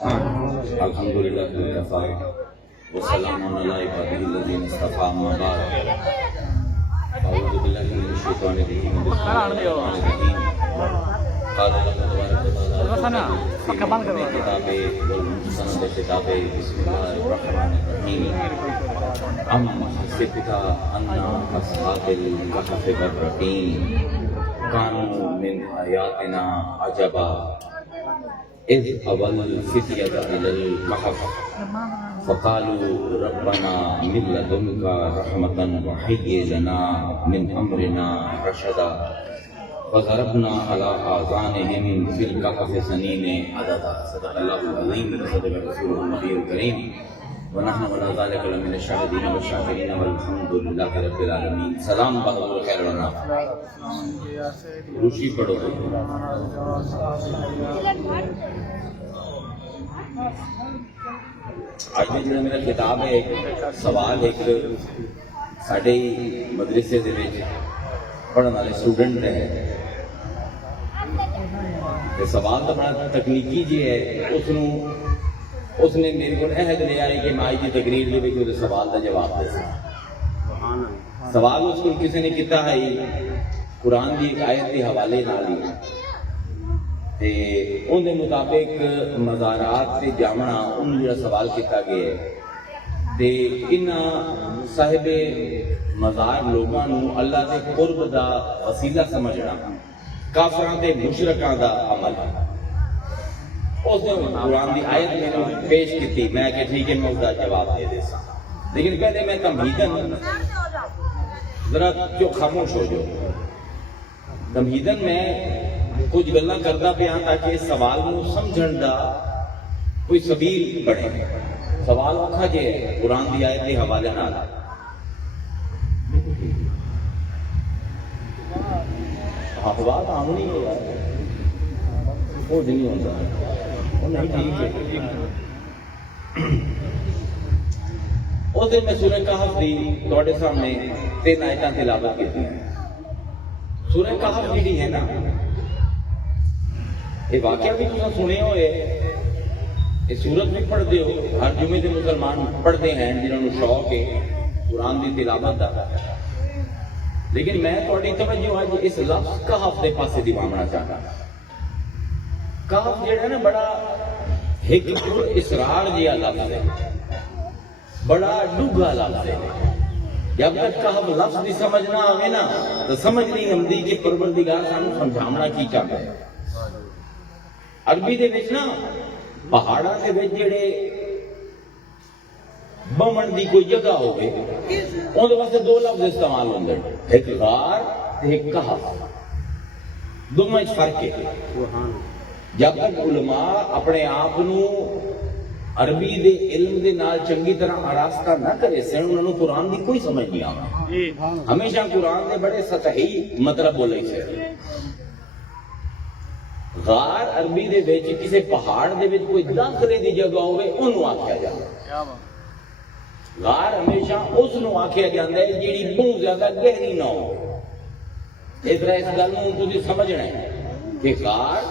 الحمدللہ وکفا وسلام علی عبادہ الذین اصطفى اما بعد اعوذ باللہ من الشیطان الرجیم بسم اللہ الرحمن الرحیم قال اللہ تبارک وتعالی فی کتاب والمحسنۃ کتاب بسم اللہ الرحمن الرحیم ام حسبت ان اصحاب الکهف والرقیم كانوا من آیاتنا عجبا اذ اول فتیۃ الی الکهف فقالوا ربنا من لدنك رحمة وهيئ لنا من امرنا رشدا فضربنا على آذانهم في الكهف سنين عددا صدق الله العظيم وصدق رسوله النبي الكريم ونحن على ذلك لمن الشاهدين والشاكرين والحمد لله رب العالمين. سلام بہت خیر ورنہ روشی پڑھو آج میں جو میرا خطاب ہے ایک سوال ایک ساڈے مدرسے دے وچ پڑھن والے اسٹوڈنٹ ہے تے سوال تو بڑا تکنیکی جی ہے اس نے میرے کو عہد لیا ہے کہ میں آج کی تقریر دے وچ اس سوال کا جواب دے سکاں. سوال اس کو کسی نے کیتا ہے قرآن کی ایک آیت کے حوالے نال ہی تے ان دے مطابق مزارات سے جامنا ان جڑا سوال کیتا گیا ہے تے انہاں صاحب مزار لوگاں نو اللہ دے قرب دا وسیلہ سمجھنا کافراں تے مشرکاں دا عمل اس نے قرآن دی آیت میں پیش کی میں کہ ٹھیک ہے میں اس کا جواب دے دے سا لیکن پہلے میں تمہیدن ذرا کیوں خاموش ہو جاؤ تمہیدن میں کچھ گلاں کردا پیا تاکہ اس سوال نو سمجھن دا کوئی سبیل بنے. سوال اوکھا جے قرآن دی آیت کے حوالے نال بات عام نہیں ہے یار وہ نہیں ہوتا نہیں ٹھیک ہے. اس دن میں سورہ کہف دی تواڈے سامنے 3 آیتاں تلاوت کیتی ہیں. سورہ کہف جڑی ہے نا یہ واقعہ بھی تم سنے ہوئے یہ سورت بھی پڑھتے ہو ہر جمعے کے مسلمان پڑھتے ہیں جنہوں نے شوق ہے قرآن کی تلاوت کا لیکن میں تھوڑی توجہ آج اس لفظ کہف کے پاسے دوانا چاہتا ہوں. کہف جڑا ہے نا بڑا ایک اسرار جہا لفظ ہے بڑا ڈوگا لفظ ہے. جب تک کہف لفظ کی سمجھ نہ آئے نا تو سمجھ نہیں آتی کہ پروردگار سانو سمجھانا کی چاہتا ہے. عربی دے وچ نا پہاڑاں دے وچ جڑے بمن دی کوئی جگہ ہوگی اون دے واسطے 2 لفظ استعمال ہوندے ایک غار تے ایک کہف. دونوں وچ فرق ہے. جب تک علماء اپنے آپ نو عربی دے علم دے نال چنگی طرح آراستہ نہ کرے سن انہاں نو قرآن دی کوئی سمجھ نہیں آوے. ہمیشہ قرآن دے بڑے سطحی مطلب بولے سے. غار عربی دے وچ کسی پہاڑ دے وچ کوئی داخلے دی جگہ ہوے اونوں آکھیا جاندا. غار ہمیشہ اس نو آکھیا جاندا ہے جیڑی بہت زیادہ گہری نہ ہو. اس طرح اس گل نوں تسی سمجھنا ہے کہ غار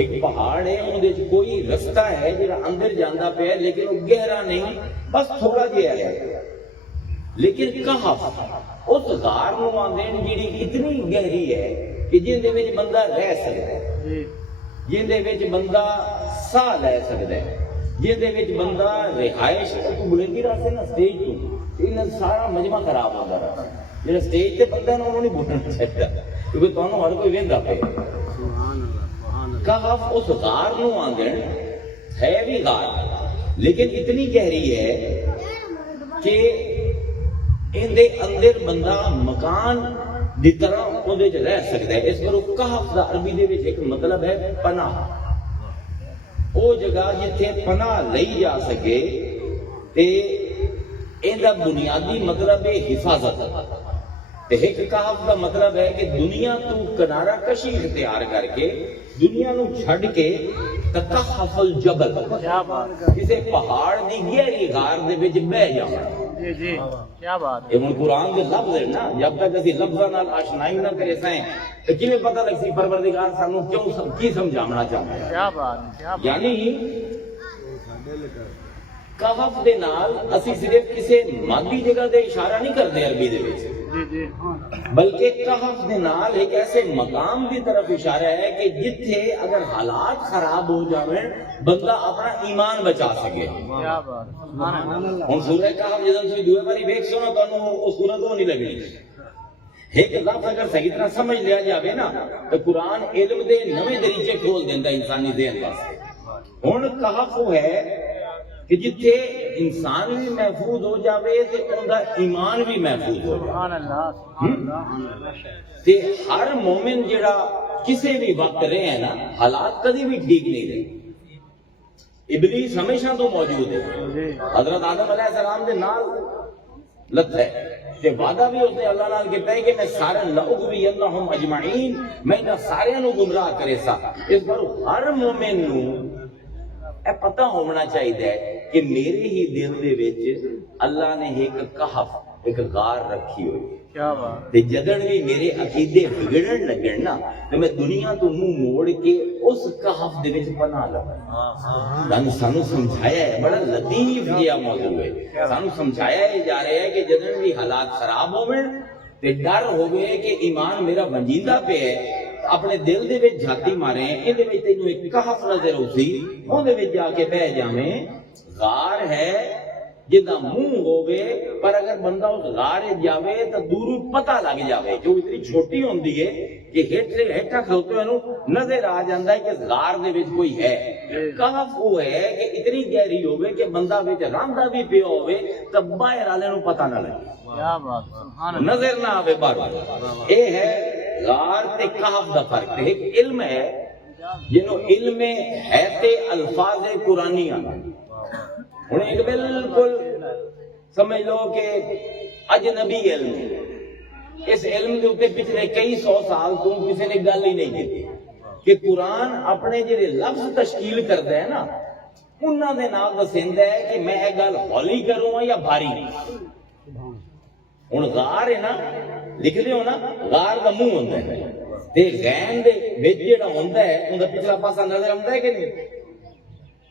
ایک پہاڑ ہے اون دے وچ کوئی رستہ ہے جڑا اندر جاندا پیا لیکن وہ گہرا نہیں بس تھوڑا جہا ہے. لیکن کہف اس غار نو آندے جیڑی اتنی گہری ہے کہ جن دے وچ بندہ رہ سکدا ہے جن دے وچ بندہ ساہ لے سکدا ہے جن دے وچ بندہ رہائش تو بلندی راستے نا سٹیج تو انہاں سارا مجمع خراب ہوندا رہتا جڑا سٹیج تے بندہ نوں نہیں بولنا چاہیدا کیونکہ تانوں ہر کوئی ویندا پے. کہف اس غار نو آندے ہے بھی غار لیکن اتنی گہری ہے کہ ان دے اندر بندہ مکان دی طرح اودے وچ رہ سکدا ہے. اس پر کہف دا عربی دے وچ ایک مطلب ہے پناہ. وہ جگہ جتھے پناہ لئی جا سکے تے ایندا بنیادی مطلب ہے حفاظت. ایک کہف کا مطلب ہے کہ دنیا تو کنارہ کشی اختیار کر کے دنیا نو چھڑ کے تکحف الجبل کسی پہاڑ دی گہری غار دے وچ بہ جانا. جی کیا بات ہے. یہ قرآن کے لفظ ہے نا جب تک اسی لفظاں نال آشنائی نہ کرے سائیں تو کیویں پتہ لگ سی پروردگار سانو کیوں کی سمجھانا چاہتا ہے. کیا بات یعنی کہف دے نال اسی صرف کسی مادی جگہ دے اشارہ نہیں کرتے عربی دے وچ، جی جی بلکہ کہف دے نال ایک ایسے مقام دی طرف اشارہ ہے کہ جتھے اگر حالات خراب ہو جاویں بندہ اپنا ایمان بچا سکے۔ کیا بات ہے، سبحان اللہ۔ ہن سورہ کہف جدوں تسی دوے باری ویکھ سو نا تانوں او سورت او نہیں لگنی۔ ایک لفظ اگر صحیح طرح سمجھ لیا جاوے نا تو قرآن علم دے نویں دریچے کھول دیندا انسانی ذہن واسطے۔ ہن کہف وہ ہے کہ جتھے انسان بھی محفوظ ہو جاوے تے اوندا ایمان بھی محفوظ ہو جاوے۔ سبحان اللہ، سبحان اللہ۔ تے ہر مومن جڑا کسی بھی وقت رہے ہیں نا حالات کبھی بھی ٹھیک نہیں رہے، ابلیس ہمیشہ تو موجود ہے، حضرت آدم علیہ السلام دے نال لت ہے تے وعدہ بھی اس نے اللہ نال کیتا ہے کہ میں سارے لأغوینہم اجمعین، میں انہاں سارے نو گمراہ کرے سا۔ اس پر ہر مومن نو اے پتہ ہونا چاہیے کہ میرے ہی دل دے وچ اللہ نے ایک کہف، ایک غار رکھی ہوئی ہے۔ کیا بات، تے جدن بھی میرے عقیدے بگڑن لگن نا تے میں دنیا تو منہ موڑ کے اس کہف دے وچ پناہ لواں۔ سانو سمجھایا ہے، بڑا لطیف جہا موضوع ہے، سانو سمجھایا جا رہا ہے کہ جدن بھی حالات خراب ہوئے تے ڈر ہوئے کہ ایمان میرا ونجیدہ پہ ہے، اپنے دل دے وچ جھاتی مارے ان دے وچ تینوں ایک کہف نظر ہوسی، اون دے وچ جا کے بہ جاویں۔ غار ہے جدا منہ ہوئے پر اگر بندہ اس غار جاوے تو دوروں پتہ لگ جاوے، جو اتنی چھوٹی ہوندی ہے کہ ہیٹھا کھلوتے ہوئے نظر آ جاندہ ہے کہ غار دے وچ کوئی ہے۔ کہف وہ ہے کہ اتنی گہری ہوئے کہ بندہ وچ راندہ بھی پیا ہوئے تو باہر والے نوں پتہ نہ لگے، کیا بات، سبحان اللہ۔ نظر نہ آوے باہر۔ اے ہے غار تے کہف دا فرق۔ ایک علم ہے جنہوں علم ہے تے الفاظ قرآنی آنے، انہیں ایک بالکل سمجھ لو کہ اجنبی علم ہے۔ اس علم کے اوپر پچھلے کئی سو سال تو کسی نے گل ہی نہیں کی کہ قرآن اپنے جڑے لفظ تشکیل کرتا ہے نا انہاں دے نال دسیندا ہے کہ میں یہ گل ہولی کروں یا بھاری نہیں۔ ہن غار ہے نا، لکھ دیو نا غار دا منہ ہوندا ہے تے غین دے وچ جڑا ہوندا ہے اوندا پچھلا پاسا نظر آندا ہے کہ نہیں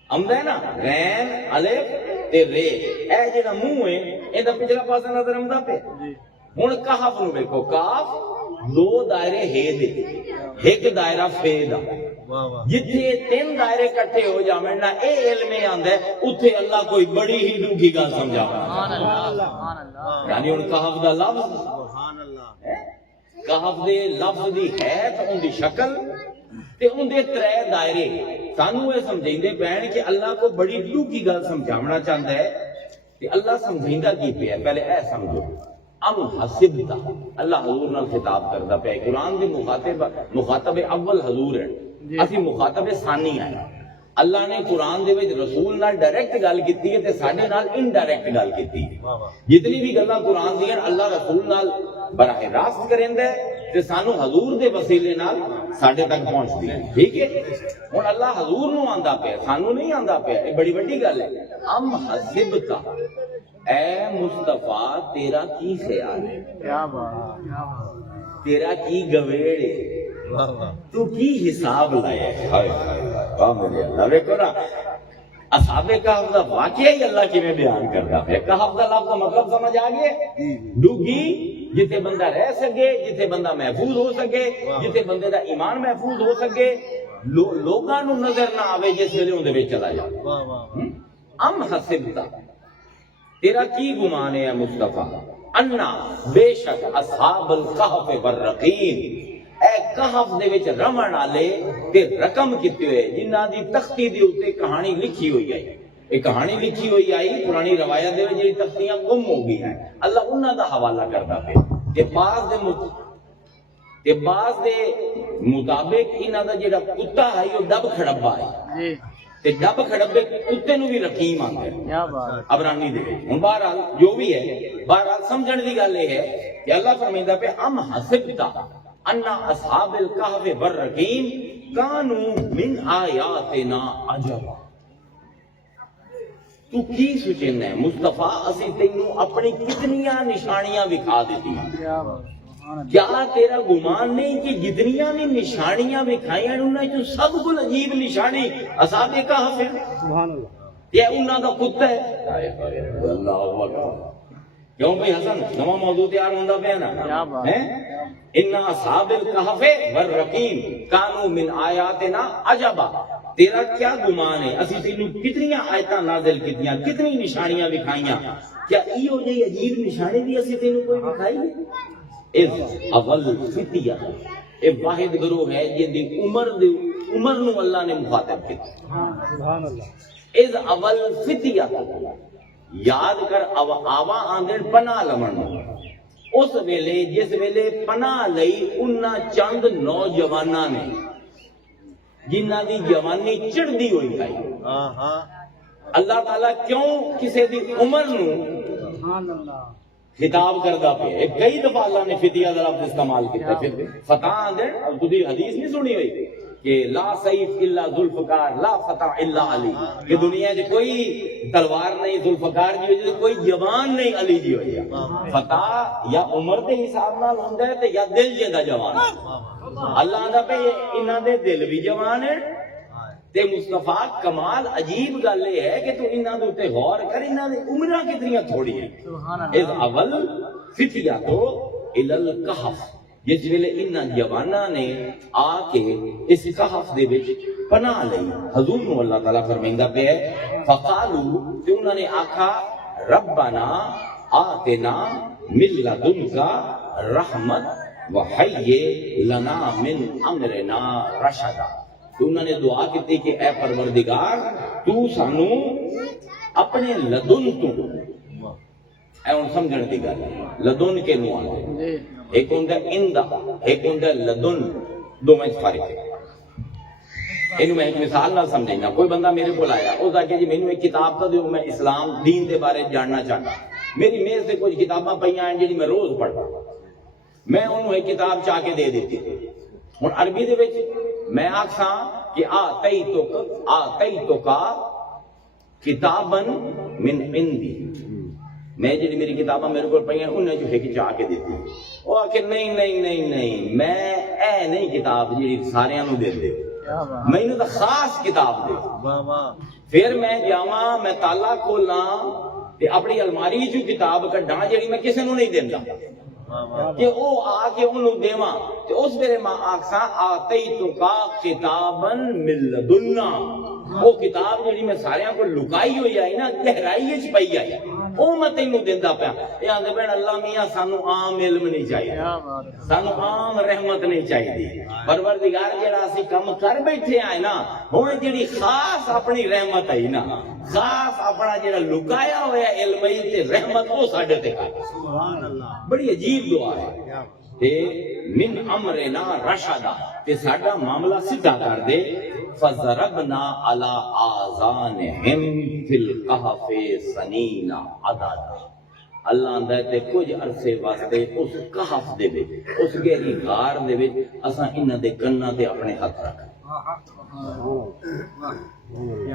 آمدہ ہے نا، غین الف تے رے، اے جڑا منہ ہے ایندا پچھلا پاسا نظر آمدہ پہ۔ ہن کہف نو ویکھو، کاف دو دائرے ہے دے، ایک دائرہ فے دا، جتھے تین دائرے کٹھے ہو جاویں نا اے علم آندا ہے اتھے اللہ کوئی بڑی ہی ڈوگھی گل سمجھاوے۔ سبحان اللہ، سبحان اللہ۔ یعنی ہن کہف دا لفظ، کہف دے لفظ دی حیت، ان دی شکل تے ان دے ترے دائرے سانو یہ سمجھیندے پین کہ اللہ کو بڑی ڈوگھی گل سمجھاونا چاہتا ہے کہ اللہ سمجھیندہ کی پہ ہے۔ پہلے اے سمجھو، ام حسبتا، اللہ حضور نال خطاب کردا پہ، قرآن دے مخاطب اول حضور ہے، اسی مخاطب ثانی ہیں۔ اللہ نے قرآن دے وچ رسول نال ڈائریکٹ گل کیتی ہے تے ساڈے نال انڈائریکٹ گل کیتی ہے۔ جتنی بھی گلاں قرآن دیاں اللہ رسول نال براہ راست کریندا ہے تے سانو حضور دے وسیلے نال ساڈے تک پہنچدی ہے، ٹھیک ہے۔ ہن اللہ حضور نو آندا پیا، سانو نہیں آندا پیا، یہ بڑی وڈی گل ہے۔ ام حسبتا، اے مصطفیٰ تیرا کی خیال ہے، کیا بات، کیا بات، تیرا کی گویڑ ہے، تو کی حساب لایا ہے۔ واہ میرے اللہ، ویکھو نا اصحاب کہف دا واقعہ ہی اللہ کیویں بیان کردا ہے۔ کہف دا لفظ کا مطلب سمجھ آ گیا، ڈوگھی جتھے بندہ رہ سکے، جتھے بندہ محفوظ ہو سکے، جتھے بندے دا ایمان محفوظ ہو سکے، لوگاں نو نظر نہ آوے جس ویلے اون دے وچ چلا جائے۔ ام حسبتا، تیرا کی گمان ہے مصطفیٰ، انا بے شک اصحاب الکہف والرقیم، اے کہف دے وچ رہن والے تے رقم کیتے ہوئے جنہاں دی تختی دے اوتے کہانی لکھی ہوئی ہے۔ ایک کہانی لکھی ہوئی آئی پرانی روایت دے وچ جڑی تختیاں گم ہو گئی ہیں، اللہ انہاں دا حوالہ کردا پہ تے بعض دے مطابق انہاں دا جڑا کتا ہے او ڈب کھڑبا ہے جی، تے ڈب کھڑبے کتے نو بھی رقیم آندا ہے کیا بات، عبرانی دے وچ۔ ہن بہرحال جو بھی ہے، بہرحال سمجھن دی گل یہ ہے کہ اللہ فرمائندا پہ ام حسبتا ان اصحاب الکہف والرقیم کانوا من آیاتنا عجبا، تو کی سوچنا ہے مصطفیٰ اسی تینوں اپنی کتنیاں نشانیاں دکھا دیتی ہیں۔ کیا بات، سبحان اللہ۔ کیا تیرا گمان نہیں کہ جتنیاں بھی نشانیاں دکھائیاں انہاں چوں سب کو عجیب نشانی اصحاب کہف ہے؟ سبحان اللہ۔ یہ انہاں دا کتا ہے اللہ اکبر کیوں بھائی حسن نواں موضوع تیار ہوندا پیا نا ہیں ان اصحاب الکہف والرقیم کانوا من آیاتنا عجبا تیرا کیا گمان ہے اسی تینوں کتنی آیتاں نازل کیتیاں کتنی نشانیاں دکھائیاں کیا ایو جی عجیب نشانی بھی اسی تینوں کوئی دکھائی اذ اول فتیہ اے واحد گروہ ہے جن دی عمر نو اللہ نے مخاطب کیتا سبحان اللہ اذ اول فتیہ یاد کر آوا آندن پناہ لمن اس ویلے جس ویلے پناہ لئی انہاں چند نوجواناں نے جنہ دی جوانی چڑھدی ہوئی کھائی اللہ تعالیٰ کیوں کسی دی عمر نو سبحان اللہ خطاب کردا پیا ہے کئی دفعہ اللہ نے فتیہ دا لفظ استعمال کیتا پھر فتح آندن اب تسی حدیث نہیں سنی ہوئی کہ لا سیف الا ذوالفقار لا فتح الا علی کہ دنیا میں کوئی تلوار نہیں ذوالفقار دی وجہ سے کوئی جوان نہیں علی دی وجہ فتح یا عمر دے حساب نال ہوندا ہے تے یا دل جدا جوان اللہ دا پہ انہاں دے دل بھی جوان ہیں تے مصطفیٰ کمال عجیب گل یہ ہے کہ تو انہاں دے اوتے غور کر انہاں دی عمراں کتنیاں تھوڑی ہیں اذ اول فتیہ تو الکہف جس ویلے انہاں جواناں نے آ کے اس کہف دے وچ پناہ لئی حضور نو اللہ تعالیٰ فرمیندا پیا ہے فقالو تے انہاں نے آکھا ربنا آتنا من لدنک رحمت وحیّ لنا من امرنا رشدا تو انہوں نے دعا کی کہ اے پروردگار تو سانو اپنے لدن تو اے ان سمجھنے دی گل لدن کے نو آنے ایک ہوندا اندا ایک ہوندا لدن دو میں فرق ہے اینو میں ایک مثال نہ سمجھنا کوئی بندہ میرے کو آیا او کہ جی مینوں ایک کتاب تا دیو میں اسلام دین دے بارے جاننا چاہتا میری میز سے کچھ کتاباں پئیاں ہیں جڑی میں روز پڑھدا میں انہوں ایک کتاب چاہ کے دے دیتی ہوں عربی دے وچ میں آکھاں کہ آتیتک کتاباً من عندی میں جڑی میری کتاباں میرے کو پڑھیں انہیں جو ہے کہ چاہ کے دیتی وہ آکھے نہیں میں اے نہیں کتاب جڑی ساریاں نو دے دے میں نے تو خاص کتاب دے پھر میں جاواں میں تالا کھولاں تے اپنی الماری جو کتاب کڈاں جڑی میں کسے نو نہیں دیندا کہ او آ کے انہوں دیواں کہ اس میرے ماں آکساں آتیتک کتاباً من لدنا وہ کتاب جڑی میں ساریاں کو لکائی ہوئی آئی نا گہرائی وچ پئی آئی او میں تینوں دیندا پیا اے آندے بہن اللہ میاں سانو عام علم نہیں چاہیے سانو عام رحمت نہیں چاہیے پروردگار جڑا اسی کم کر بیٹھے آئے نا ہن جڑی خاص اپنی رحمت ہے نا خاص اپنا جڑا لکایا ہوا علم تے رحمت وہ ساڈے تے کر سبحان اللہ بڑی عجیب دعا ہے تے من امرنا رشدا تے ساڈا معاملہ سیدھا کر دے فضربنا علی آذانہم فی الکہف سنین عددا اللہ آندا ہے تے کچھ عرصے واسطے اس کہف دے وچ اس گہری غار دے وچ اساں انہاں دے کناں تے اپنے ہاتھ رکھ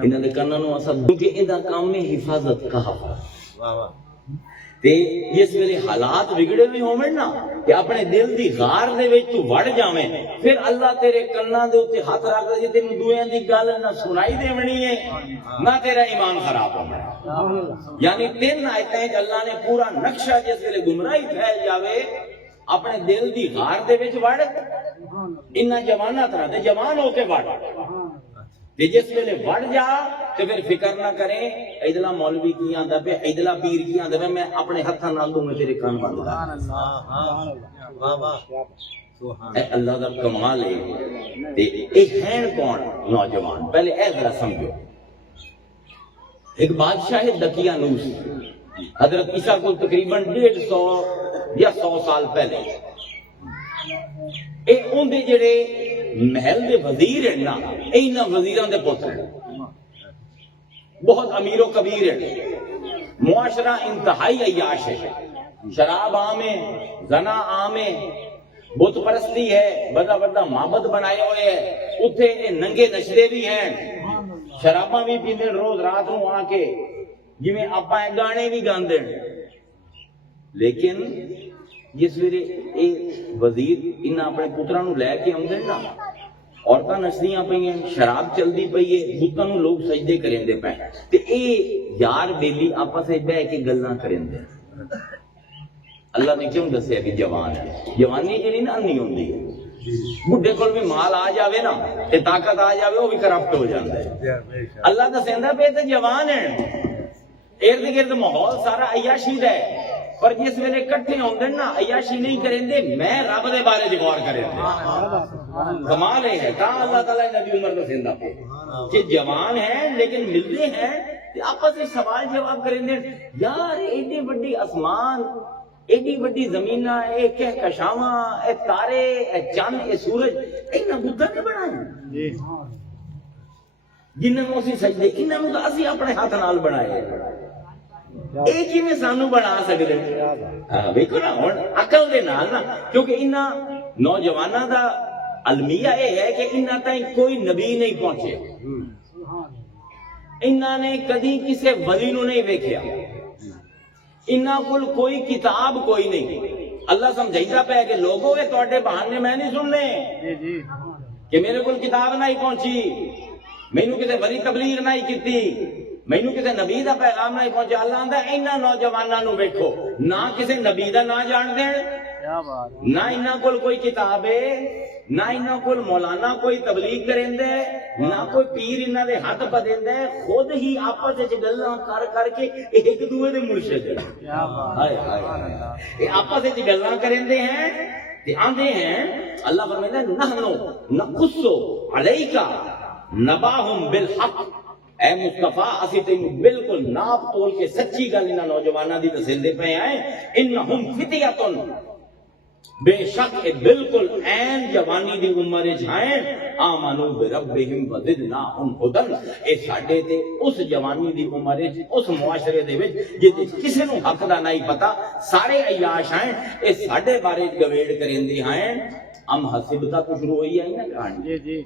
انہاں دے کناں نو اساں کیونکہ ایندا کام ہے حفاظت کہف تے جس ویلے حالات بگڑے ہوئے ہوویں نا کہ اپنے دل دی غار دے وچ تو وڑ جاویں پھر اللہ تیرے کناں دے اوتے ہاتھ رکھ دے تینوں دویاں دی گل نہ سنائی دیونی ہے نہ تیرا ایمان خراب ہونا یعنی تین آیتیں کہ اللہ نے پورا نقشہ جس ویلے گمراہی پھیل جاوے اپنے دل دی غار دے وچ وڑ انہاں جواناں طرح دے جوان ہو کے وڑ تے جس ویلے وڑ جا تے پھر فکر نہ کریں ایدلا مولوی کی آندا پہ ایدلا پیر کی آندا پہ میں اپنے ہتھاں نال دوں تیرے کان بند کر اے اللہ دا کمال ہے تے اے ہیں کون نوجوان پہلے اے ذرا سمجھو ایک بادشاہ دقیانوس حضرت عیسیٰ کو تقریباً 150 یا 100 سال پہلے اے اون دے جڑے محل دے وزیر ہیں نا اینا وزیران دے پوتر ہیں بہت امیر و کبیر ہے معاشرہ انتہائی عیاش ہے شراب عام ہے زنا عام ہے بت پرستی ہے بڑا بڑا معبد بنائے ہوئے ہیں اتھے ننگے نشرے بھی ہیں شراباں بھی پیندے روز رات نو آ کے جی میں آپا گانے بھی گاندے لیکن جس ویلے اے وزیر انہاں اپنے پتراں نو لے کے آندے نا عورتاں نچدیاں پئیاں، شراب چلدی پئی ہے، بتاں نوں لوگ سجدے کریندے پئے تے اے یار بیلی آپس وچ بیٹھ کے گلاں کریندے۔ اللہ نے کیوں دسیا کہ جوان ہے؟ جوانی جڑی نا نہیں ہوندی، بڈھے کول بھی مال آ جاوے نا تے طاقت آ جاوے وہ بھی کرپٹ ہو جاندا ہے۔ اللہ دسیندا پے تے جوان ہیں، ارد گرد ماحول سارا عیاشی دا ہے، پر جس ویلے کٹھے ہوندے نا عیاشی نہیں کریندے، میں رب دے بارے چ غور کریندے۔ کمال ہے کہاں اللہ تعالیٰ نبی عمر دسیندا پے کہ جوان ہیں لیکن ملتے ہیں تے آپس میں سوال جواب کریندے۔ یار ایڈی بڑی آسمان، ایڈی بڑی زمینہ، اے کہکشاواں، اے تارے، اے چند، اے سورج، انہاں بتاں نے بنائے جنہاں نوں اسی سجدے، انہاں نوں تاں اسی اپنے ہاتھ نال بنائے، اے کیویں سانوں بنا سکدے؟ ویکھو نا ہن عقل دے نال نا، کیونکہ انہاں نوجواناں دا المیہ اے ہے کہ انہاں تائیں کوئی نبی نہیں پہنچے، انہاں نے کدی کسے ولی نوں نہیں ویکھیا، انہاں کول کوئی کتاب کوئی نہیں۔ اللہ سمجھائیدا پیا کہ لوگوں اے تواڈے بہانے میں نہیں سننے کہ میرے کول کتاب نہیں پہنچی، مینوں کسے ولی تبلیغ نہیں کیتی، مینوں کسے نبی دا پیغام نہیں پہنچا۔ اللہ آندا انہاں نوجواناں نوں ویکھو، نہ کسے نبی دا نام جان دین، نہ انہاں کول کوئی کتاب ہے، نہ انہاں کول مولانا کوئی تبلیغ کریندے، نہ کوئی پیر انہاں دے ہاتھ پدیندا ہے، خود ہی آپس وچ گلاں کر کر کے ایک دوے دے مرشد ہیں۔ ہائے ہائے، اے آپس وچ گلاں کریندے ہیں تے آندے ہیں، اللہ فرمائندا نحنو نقص علیک نباہم بالحق، اے مصطفیٰ اسی تینوں بالکل ناپ تول کے سچی گل انہاں نوجواناں دی دسیندے پئے ہیں، انہم فتیۃ، بے شک اے بالکل عین جوانی دی عمر جائیں، آمنو بربہم وزدناہم ہدی، اے ساڈے تے اس جوانی دی عمر اس معاشرے دے وچ جے کسے نوں حق دا نہیں پتا، سارے عیاش ہیں، اے ساڈے بارے گویڑ کریندے ہیں۔ ام حسبتا تو شروع ہوئی ہے نا کہانی، جی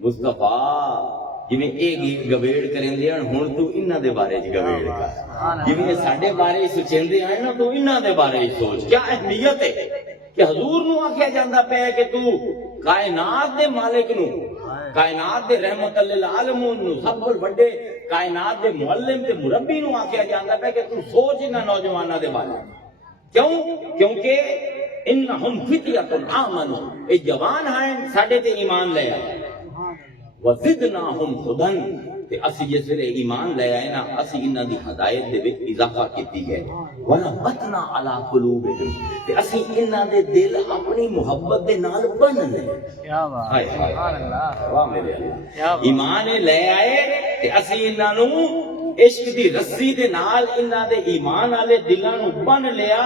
مصطفیٰ جویں اے گویڑ کریندے ہیں، ہن تو انہاں دے بارے چ گویڑ کر، جویں ساڈے بارے سوچیندے ہیں نا تو انہاں دے بارے سوچ۔ کیا اہمیت ہے کہ حضور نو آکھیا جاندا پیا کہ تو کائنات دے مالک نو، کائنات دے رحمت للعالمین نو، سب کول بڑے کائنات دے معلم تے مربی نو آکھیا جاندا پیا کہ تو سوچ انہاں نوجواناں دے بارے۔ کیوں؟ کیونکہ انہم فتیۃ آمنو، اے جوان ہیں ساڈے تے ایمان لے آئے، وزدناہم ہدی، تے اسی جس ویلے ایمان لے آئے نا اسی انہاں دی ہدایت دے وچ اضافہ کیتی ہے، وربطنا علی قلوبہم، تے اسی انہاں دے دل اپنی محبت دے نال بن لے۔ کیا بات ہے، سبحان اللہ، واہ میرے اللہ، ایمان لے آئے تے اسی انہاں نوں عشق دی رسی دے نال انہاں دے ایمان والے دلاں نوں بن لیا۔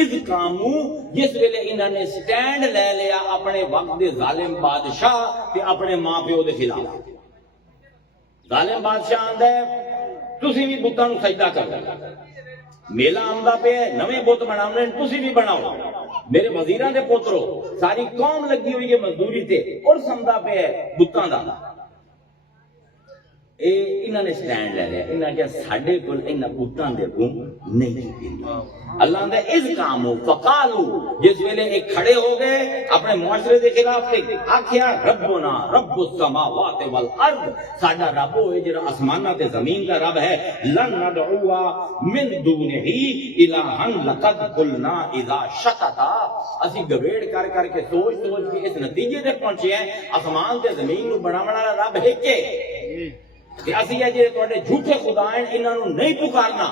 اذ کامو، جس ویلے انہاں نے سٹینڈ لے لیا اپنے وقت دے ظالم بادشاہ تے اپنے ماں پیو دے خلاف۔ ظالم بادشاہ آندا ہے تسی بھی بتاں نوں سجدہ کرو، میلہ آندا پیا نویں بت بناونے تسی بھی بناؤ، میرے وزیراں دے پوترو، ساری قوم لگی ہوئی ہے مزدوری تے، اور سمدا پیا بتاں دا۔ اے انہاں نے سٹینڈ لے لیا، انہاں کہا ساڈے کول انہاں بتاں دے اگوں نہیں پیندا۔ اللہ آندا اذ کامو فقالو، جس ویلے ایک کھڑے ہو گئے اپنے معاشرے دے خلاف تے آکھیا ربنا رب السماوات والارض، ساڈا رب ہوئے جڑا آسماناں تے زمین دا رب ہے، لن ندعوا من دونہ الہا لقد قلنا اذا شططا، اسی گویڑ کر کر کے سوچ سوچ کے اس نتیجے تے پہنچے ہیں آسمان تے زمین نوں بناون والا رب ہے کہ کہ اسی اے جڑے تواڈے جھوٹے خدا ہیں انہاں نوں نہیں پکارنا،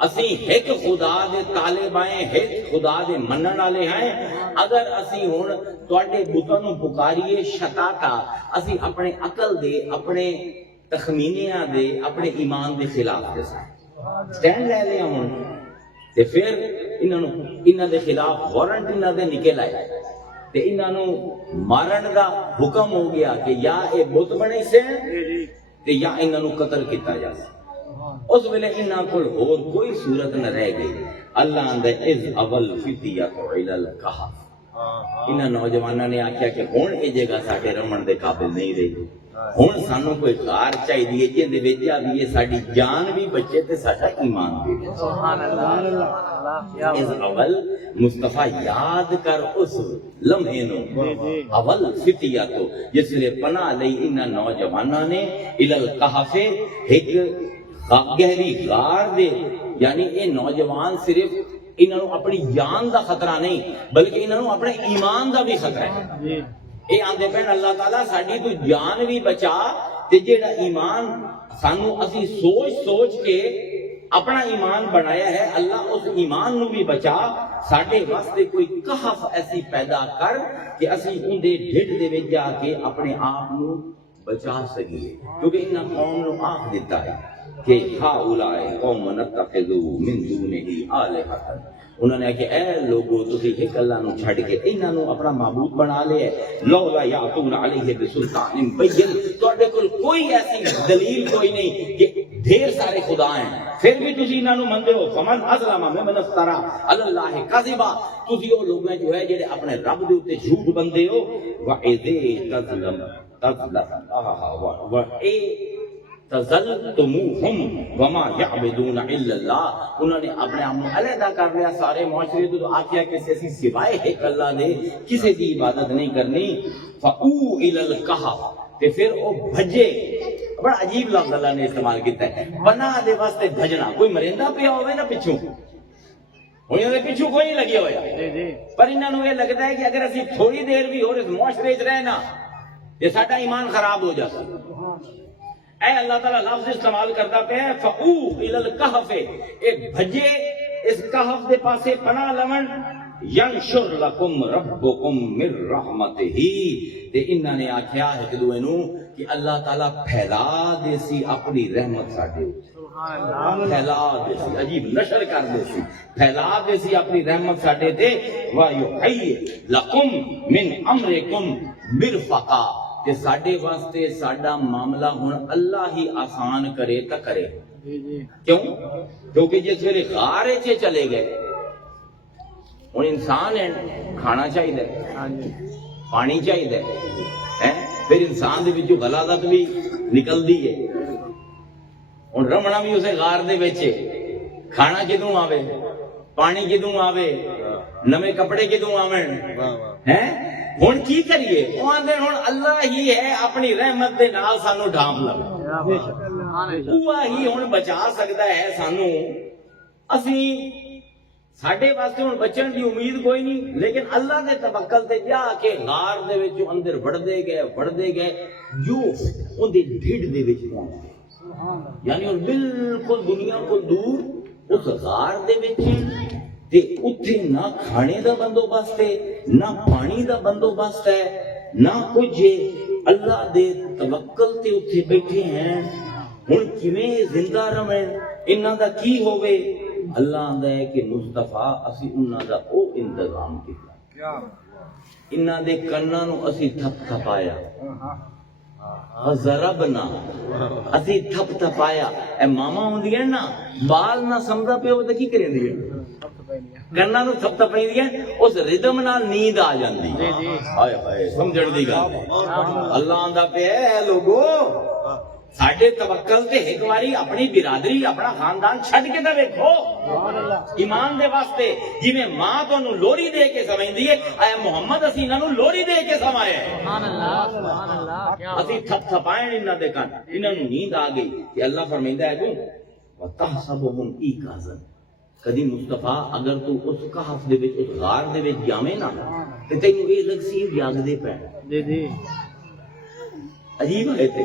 اسی ایک خدا دے طالب ہیں، ایک خدا دے منن والے ہیں۔ اگر اسی ہن تواڈے بتاں نوں پکاریے شتاتا، اسی اپنے عقل دے، اپنے تخمینیاں دے، اپنے ایمان دے خلاف دے سٹینڈ لے لیا ہن تے پھر انہاں دے خلاف وارنٹ انہاں دے نکل آئے تے انہاں نوں مارن دا حکم ہو گیا کہ یا اے بت بنے سے تے یا انہاں نوں قتل کیتا جائے۔ اس ویلے انہاں کول اور کوئی صورت نہ رہ گئی۔ اللہ آندا اذ اول فتیۃ الی الکہف، انہاں نوجواناں نے آکھیا کہ ہن اے جگہ ساڈے رمن دے قابل نہیں رہی، ہن سانو کوئی غار چاہیے جہدے وچ آویے ساڈی جان بھی بچے تے ساڈا ایمان بھی بچے. سبحان اللہ. اس اول مصطفیٰ یاد کر اس لمحے نو اول فتیا تو جس نے پناہ لئی ان نوجواناں نے الکہف ایک گہری غار دے. یعنی اے نوجوان صرف انہوں اپنی جان دا خطرہ نہیں بلکہ انہوں اپنے ایمان دا بھی خطرہ ہے. اے آندے پہن اللہ تعالیٰ ساڈی تو جان بھی بچا تے جیڑا ایمان سانو اسی سوچ سوچ کے اپنا ایمان بنایا ہے اللہ اس ایمان نو بھی بچا. ساڈے واسطے کوئی کہف ایسی پیدا کر کہ اسی ان دے ڈھڈ دے وچ جا کے اپنے آپ نو بچا سکیے. کیونکہ انہاں قوم نو آکھ دیتا ہے کہ ہاؤلائے قوم نتخذو من دونہ آلہۃ. انہوں نے کہ اے لوگو تسی ایک اللہ نو چھڑ کے انہاں نو اپنا معبود بنا لے. لولا یاتون علیہ بسلطان بین. تواڈے کول کوئی ایسی دلیل کوئی نہیں کہ ڈھیر سارے خدا ہیں پھر بھی تسی انہاں نو مندے ہو. فمن اظلم ممن افترا علی اللہ کذبا. تسی او لوگ ہیں جو ہے جڑے اپنے رب دے اوتے جھوٹ بندے ہو. وَإِذِ تزلتموہم وما یعبدون الا اللہ. انہوں نے اپنے آپ علیحدہ کر لیا سارے معاشرے تو آخیا کہ اسی سوائے ایک اللہ دے کسی کی عبادت نہیں کرنی. فَأُوْ إِلَى الْكَهْفِ. تے پھر وہ بھجے. بڑا عجیب لفظ اللہ نے استعمال کیتا ہے پناہ دے واسطے بھجنا. کوئی مرندہ پیا ہوئے نا پچھوں انہوں نے پچھوں کوئی نہیں لگیا ہوا پر انہوں نے یہ لگتا ہے کہ اگر اسی تھوڑی دیر بھی اور اس معاشرے چ رہنا یہ ساڈا ایمان خراب ہو جاتا. اے اللہ تعالیٰ لفظ استعمال کرتا پہ ہے فَأُوْ إِلَى الْكَهْفِ. ایک بھجے اس کہف دے پاسے پناہ لون. يَنْشُرْ لَكُمْ رَبُّكُمْ مِنْ رَحْمَتِهِ. تے انہوں نے آکھیا ایک دوے نو کہ اللہ تعالیٰ پھیلا دے سی اپنی رحمت ساڈے اوپر. پھیلا دے سی عجیب نشر کر دے سی پھیلا دے سی اپنی رحمت ساڈے تے. وَيُحَيِّ لَكُمْ مِنْ أَمْرِكُمْ مِرْفَقًا. کہ ساڈے واسطے ساڈا معاملہ ہن اللہ ہی آسان کرے تا کرے. کیوں؟ کیونکہ جس ویلے غار چ چلے گئے ہن انسان ہے کھانا چاہیے پانی چاہیے پھر انسان دے وچوں غلاظت بھی نکلدی ہے. ہن رمنا بھی اسے غار دے وچ کھانا کدوں آوے پانی کدوں آوے نویں کپڑے کدوں آون ہیں. ہن کی کریے وہ آندے ہن اللہ ہی ہے اپنی رحمت دے نال سانو ڈھانپ لوے. وہ ہی ہن بچا سکتا ہے سانو. اسی ساڈے واسطے ہن بچن دی امید کوئی نہیں لیکن اللہ دے توکل تے جا کے غار دے وچ اندر وڑدے گئے جو اون دے ڈھڈ دے وچ پہنچ گئے. یعنی ہن بالکل دنیا کو دور اس غار دے وچ تے اتھے نہ کھانے دا بندوبست ہے نہ پانی دا بندوبست ہے نہ کچھ. اللہ دے توکل تے اتھے بیٹھے ہیں. ہن کیویں زندہ رہیں انہاں دا کی ہوے. اللہ آندا ہے کہ مصطفیٰ اسی انہاں دا او انتظام کیتا. انہاں دے کناں نو اسی تھپ تھپایا ضربنا اسی تھپ تھپایا. اے ماما ہوندیاں نا بال نہ سمجھدا پیو تے کی کریندی گنا نو تھپ تھپائیندیاں اس ردم نال نیند آ جاندی. ہائے ہائے سمجھن دی گل. اللہ آندا پیا اے لوگو ساڈے توکل تے ایک واری اپنی برادری اپنا خاندان چھڈ کے تے ویکھو ایمان دے واسطے. جویں ماں تانوں لوری دے کے سمجھدی ہے اے محمد اسی انہاں نوں لوری دے کے سمایا. سبحان اللہ سبحان اللہ. اسی تھپ تھپائیں انہاں دے کن انہاں نوں نیند آ گئی. کہ اللہ فرمیندا ہے کہ وَتَحْسَبُهُمْ إِيقَاظًا. کدی مصطفیٰ اگر تو اس کہف دے وچ اس غار دے وچ جاویں نا تے تینوں یہ لگ سی جاگدے پے. عجیب ہے تے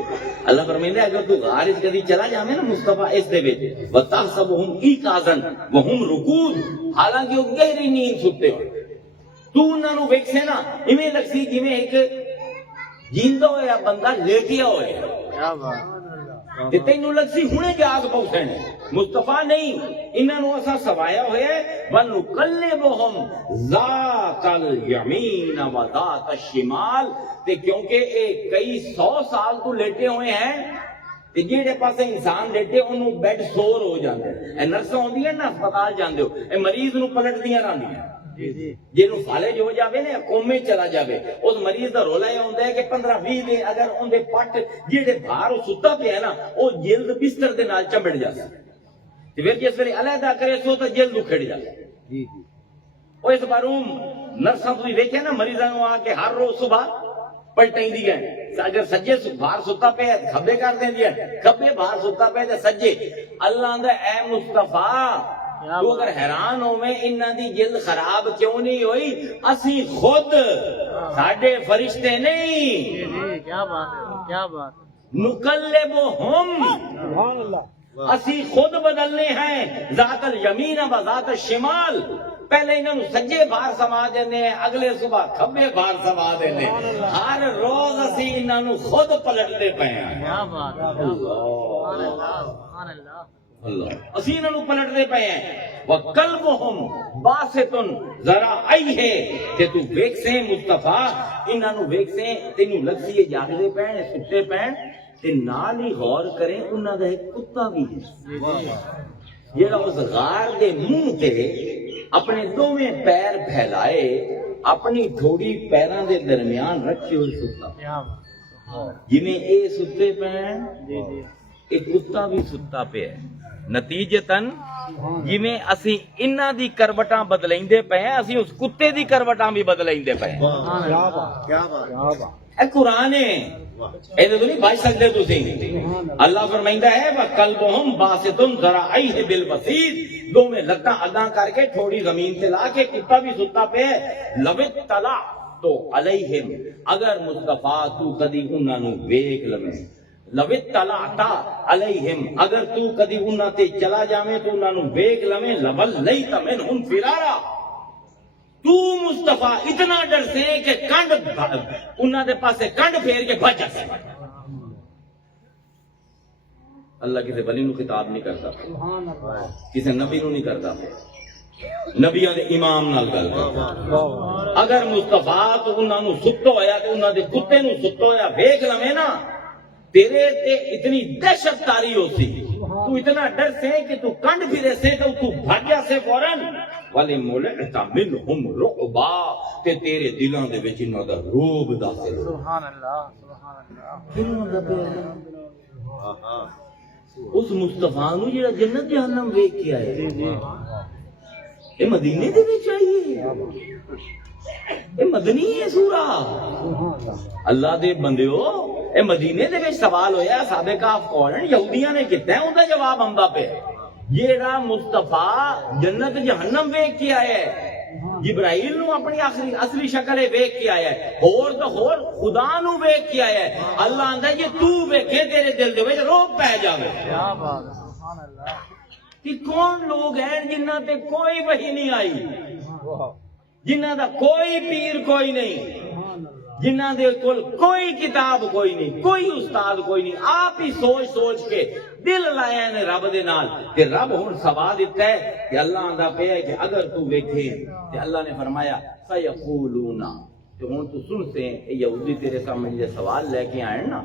اللہ فرمائندا ہے اگر تو غار اس کدی چلا جاویں نا مصطفیٰ اس دے وچ وَتَحْسَبُهُمْ إِيقَاظًا وَهُمْ رُقُودٌ. حالانکہ وہ گہری نیند ستے ہو. تو انہاں نوں ویکھے نا ایویں لگ سی جویں ایک جیندا ہویا بندہ لیٹیا ہویا. کیا بات. تے تینوں لگ سی ہنے جاگ پہنچنے. مصطفیٰ نہیں انہاں نوں اساں سوایا ہویا ہے وَنُقَلِّبُهُمْ ذَاتَ الْيَمِينَ وَذَاتَ الشِّمَالِ. تے کیونکہ اے کئی 100 سال تو لیٹے ہوئے ہیں تے جہڑے پاسے انسان لیٹے انہوں بیڈ سور ہو جاندے. اے نرساں ہوندیاں نا ہسپتال جاندے ہو اے مریض نوں پلٹ دیاں رہندیاں جنوں فالج ہو جاوے نا کومے چلا جاوے اس مریض دا رولا یہ ہوندا ہے کہ 15-20 دن اگر اون دے پٹ جڑے باہر ستا پیا نا او جلد بستر دے نال چمڑ جاتا تے پھر جس ویلے علیحدہ کرے سو تو جلد اکھڑ جاتا او اس باروں نرساں تسی ویکھیا نا مریضاں نوں آ کے ہر روز صبح پلٹیں دی ہیں اگر سجے باہر ستا پہ کھبے کر دیں دی کھبے باہر ستا پہ تے سجے اللہ دا اے مصطفیٰ تو اگر حیران ہوئے انہاں دی جلد خراب کیوں نہیں ہوئی اسی خود ساڈے فرشتے نہیں کیا بات ہے کیا بات نقلبہم سبحان اللہ اسی خود بدلنے ہیں ذات الیمین و ذات الشمال پہلے انہوں نے سجے باہر سما دینے ہیں اگلے صبح کھبے باہر سما دینے ہر روز اسی انہوں نے خود پلٹ دے پہ ہیں کیا بات ہے سبحان اللہ سبحان اللہ اللہ اسی انہوں نے پلٹ دے پہ ہیں وَقَلْبُهُمْ بَاسِطٌ ذَرَائِهِ کہ تو ویک سے مصطفیٰ انہوں نے ویک سے تینوں لگ سی جاگ دے پہن سٹے پہن تے نال ہی غور کریں انہوں نے ایک کتا بھی ہے یہ اس غار دے منہ تے اپنے دوویں پیر پھیلائے اپنی تھوڑی پیراں دے درمیان رکھے ہوئے ستا کیا بات جی میں اے ستے پہ ہیں ایک کتا بھی ستا پہ ہے نتیجتاً جی میں اسی انہاں دی کروٹاں بدلائندے پہ ہیں اسی اس کتے دی کروٹاں بھی بدلائندے پہ ہیں کیا بات کیا بات اے قرآن ہے اے تو نہیں بچ سکتے تسی اللہ فرمائندہ ہے وَقَلْبُهُمْ بَاسِطٌ ذَرَائِهِ بِالْوَسِيطِ دو میں لگتا ادا کر کے تھوڑی زمین سے لا کے کتا بھی ستا پہ ہے لَوِتْ تَلَعْ تو علیہم اگر مصطفیٰ تو کدی انہاں نو ویکھ لویں لَوِتْ تَلَعْتَ علیہم اگر تو کدی انہاں تے چلا جاویں تو انہاں نو ویکھ لویں لَوَلَّيْتَ مِنْهُمْ فِرَارًا تو مصطفیٰ اتنا ڈر سے کہ کنڈ انہاں دے پاسے کنڈ پھیر کے بچ جائے اللہ کسی ولی نو خطاب نہیں کرتا کسی نبی نو نہیں کرتا نبیوں دے امام نال گل کرتا اگر مصطفیٰ تو انہاں نو ستو ہویا تے انہاں دے کتے نو ستو ہویا ویکھ لویں نا تیرے تے اتنی دہشت تاری ہو سی تو اتنا ڈر سے کہ تو کنڈ پھرے سے تو بھاگیا سے فوراً والے مولعتا منہم رعبا تے تیرے دلاں دے وچ انہاں دا روب داخل ہو سبحان اللہ سبحان اللہ اس مصطفیٰ نو جڑا جنت جہنم ویکھ کے آئے اے مدینے دے وچ آئیے اے مدنی ہے سورہ اللہ دے بندیو اے مدینے دے وچ سوال ہویا صحابہ کہف کون ہیں یہودیاں نے کیتا ہے اوندا جواب ہمدا پہ جیڑا مصطفیٰ جنت جہنم ویکھ کے آیا ہے جبرائیل نو اپنی اصلی شکل ویکھ کے آیا ہے اور تو اور خدا نو ویکھ کے آیا ہے اللہ آندا یہ تو ویکھے تیرے دل دے وچ روب پے جاوے کیا بات ہے سبحان اللہ کہ کون لوگ ہیں جنہاں تے کوئی وحی نہیں آئی جنہاں دا کوئی پیر کوئی نہیں جنہاں دے کول کوئی کتاب کوئی نہیں کوئی استاد کوئی نہیں آپ ہی سوچ سوچ کے دل لایا نے رب دے نال کہ رب ہن سوا دیتا ہے کہ اللہ آندا پیا ہے کہ اگر تو ویکھے تے اللہ نے فرمایا سیقولون تو ہن تو سن سے اے یہودی تیرے سامنے یہ سوال لے کے آئے نا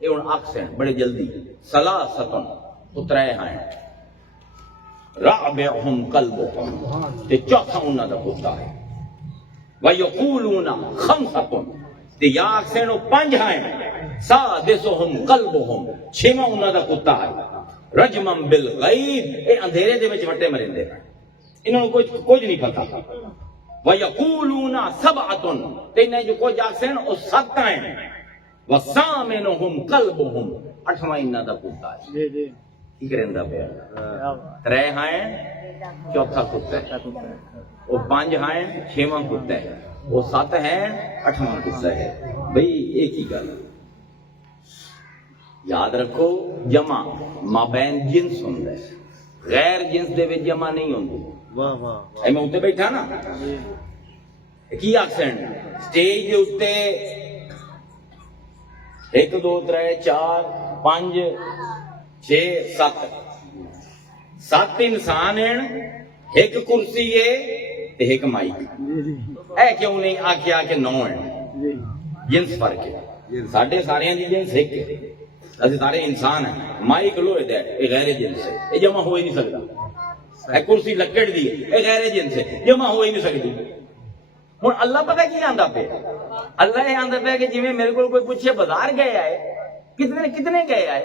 اے ہن اکثر بڑے جلدی ثلاثتن اترے ہیں رابعہم قلبہم تے چوتھا انہاں دا کتا ہے وَيَقُولُونَ خَمْسَةٌ تے یا اکثر نو پنج ہیں سادسہم قلبہم چھواں انہاں دا کتا ہے رجمم بالغیب اے اندھیرے دے وچ وٹے مرندے انہاں نو کچھ نہیں پتہ وَيَقُولُونَ سَبْعَةٌ تے انہیں جو کچھ اکثر او سات ہیں وَسَامِنُهُمْ قلبہم اٹھواں انہاں دا کتا ہے جی کی کرندا پیا کیا بات ترے ہیں چوتھا کتا ہے وہ پانچ ہیں چھواں کتا ہے وہ سات ہیں اٹھواں کتا ہے بھئی ایک ہی گل یاد رکھو جمع مابین جنس ہوندا ہے غیر جنس دے وچ جمع نہیں ہوندی واہ واہ اے میں اوتے بیٹھا نا کی ایکسنٹ سٹیج دے اوتے 1 2 3 4 5 6 7 7 انسان ہیں ایک کرسی ہے تے ایک مائک اے کیوں نہیں آکھیا کہ 9 ہیں جنس فرق ہے ساڈے سارے دی جنس ایک ہے اسی سارے انسان ہیں مائک لوہے دا ہے غیر جنس ہے یہ جمع ہو ہی نہیں سکتا ਇਹ ਕੁਰਸੀ ਲੱਕੜ ਦੀ ਇਹ ਗੈਰ ਜਿੰਸ ਹੈ ਜਮਾ ਹੋ ਹੀ ਨਹੀਂ ਸਕਦੀ ਹੁਣ ਅੱਲਾ ਪਤਾ ਕੀ ਆਂਦਾ ਪਿਆ ਅੱਲਾ ਇਹ ਆਂਦਾ ਪਿਆ ਕਿ ਜਿਵੇਂ ਮੇਰੇ ਕੋਲ ਕੋਈ ਪੁੱਛੇ ਬਾਜ਼ਾਰ ਗਏ ਆਏ ਕਿਤਨੇ ਗਏ ਆਏ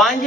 5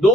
2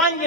5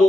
2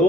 2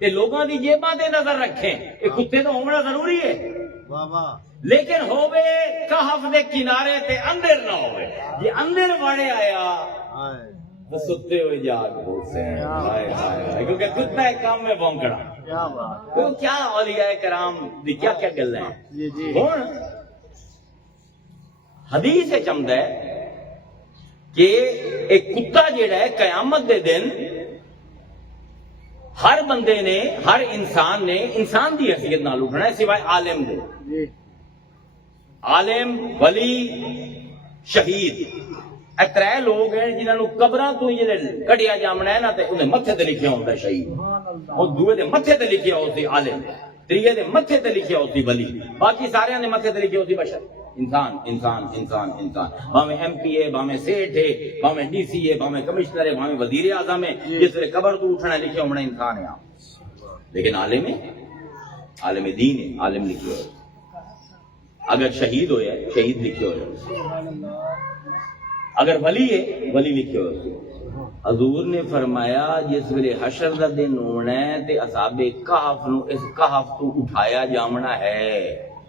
تے لوگاں دی جیباں تے نظر رکھیں یہ کتے تو ہونا ضروری ہے لیکن ہوے کہف دے کنارے تے اندر نہ ہوے یہ اندر وڑے آیا تو ستے ہوئے جاگ بولتے ہیں ہائے ہائے کیونکہ کتا ایک کام میں بھونکڑا کیا بات تو کیا اولیاء کرام دی کیا کیا گلیں ہیں جی جی ہن حدیث ہے چمد ہے کہ ایک کتا جیڑا ہے قیامت دے دن ہر بندے نے ہر انسان نے انسان دی حیثیت نال اٹھنا ہے سوائے عالم دے جی عالم ولی شہید اے ترے لوگ ہیں جنہاں نو قبراں تو ہی کڈیا جامنا ہے نا تے انہیں متھے تے لکھیا ہوندا ہے شہید اور دوے دے متھے تے لکھیا ہوندی عالم تریے دے متھے تے لکھیا ہوندی ولی باقی سارے دے متھے تے لکھیا ہوندی بشر انسان انسان انسان انسان باویں ایم پی ہے باویں سیٹھ ہے باویں ڈی سی ہے باویں کمشنر ہے باویں وزیر اعظم ہے جس نے قبر تو اٹھنا لکھیا ہونا انسان ہے لیکن عالم ہے عالم دین ہے عالم لکھیا ہے اگر شہید ہویا ہے شہید لکھیا ہویا ہے اگر ولی ہے ولی لکھیا ہویا ہے حضور نے فرمایا جس ویلے حشر دا دن ہونا ہے تے اصحاب کہف نو اس کہف تو اٹھایا جامنا ہے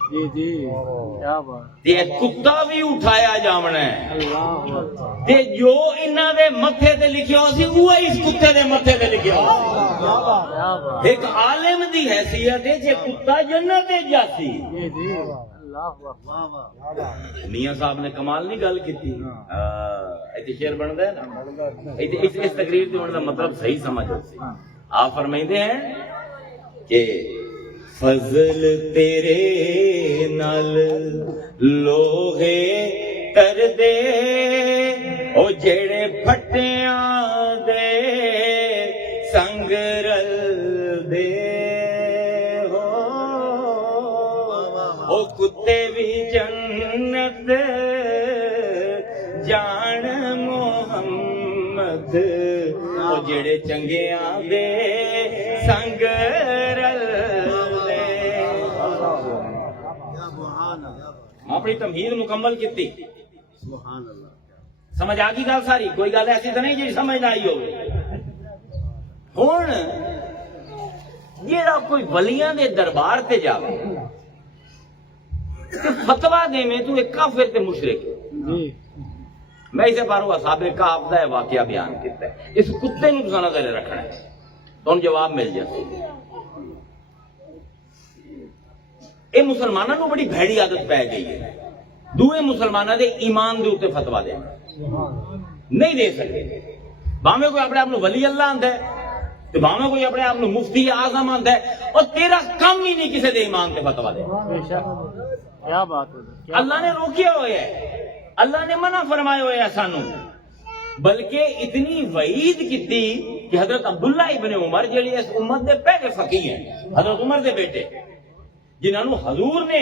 جی جی کیا بات تے کتا بھی اٹھایا جامنا ہے اللہ اکبر تے جو انہاں دے متھے تے لکھیا ہو سی اوہی اس کتے دے متھے تے لکھیا ہو کیا بات ایک عالم دی حیثیت ہے جے کتا جنت تے جاسی جی جی اللہ اکبر میاں صاحب نے کمال نہیں گل کیتی ایتھے شعر بندا ہے نا ایتھے اس تقریر دے ہونے دا مطلب صحیح سمجھ سی آپ فرمائندے ہیں کہ فضل تیرے نال لوہے کر دے او جڑے پھٹیاں دے سنگ رل دے ہو او کتے بھی جنت جان محمد او جڑے چنگیاں دے سنگ رل اپنی تمہید مکمل کیتی سمجھ آ گئی گل ساری کوئی گل ایسی تو نہیں جی سمجھ نہ آئی ہوگی ہن جیڑا کوئی ولیاں دے دربار تے جاوے تے فتوی دے میں تو ایک کافر تے مشرک جی میں اسے پارو اصحاب کہف دا واقعہ بیان کیتا ہے اس کتے نو تساں نظر رکھنا ہے تو جواب مل جائے اے مسلمانوں کو بڑی بھیڑی عادت پہ گئی ہے دوے مسلمانوں دے ایمان دے اوتے فتوا دے نہیں دے سکتے باویں کوئی اپنے آپ کو ولی اللہ آندا ہے تے باویں کوئی اپنے آپ کو مفتی اعظم آندا ہے اور تیرا کم ہی نہیں کسی دے ایمان تے فتوا دے بے شک کیا بات ہے اللہ نے روکیا ہویا ہے اللہ نے منع فرمایا ہویا ہے سانو بلکہ اتنی وعید کیتی کہ حضرت عبداللہ ابن عمر جڑی اس امت دے پہلے فقیہ ہیں حضرت عمر دے بیٹے جنہوں حضور نے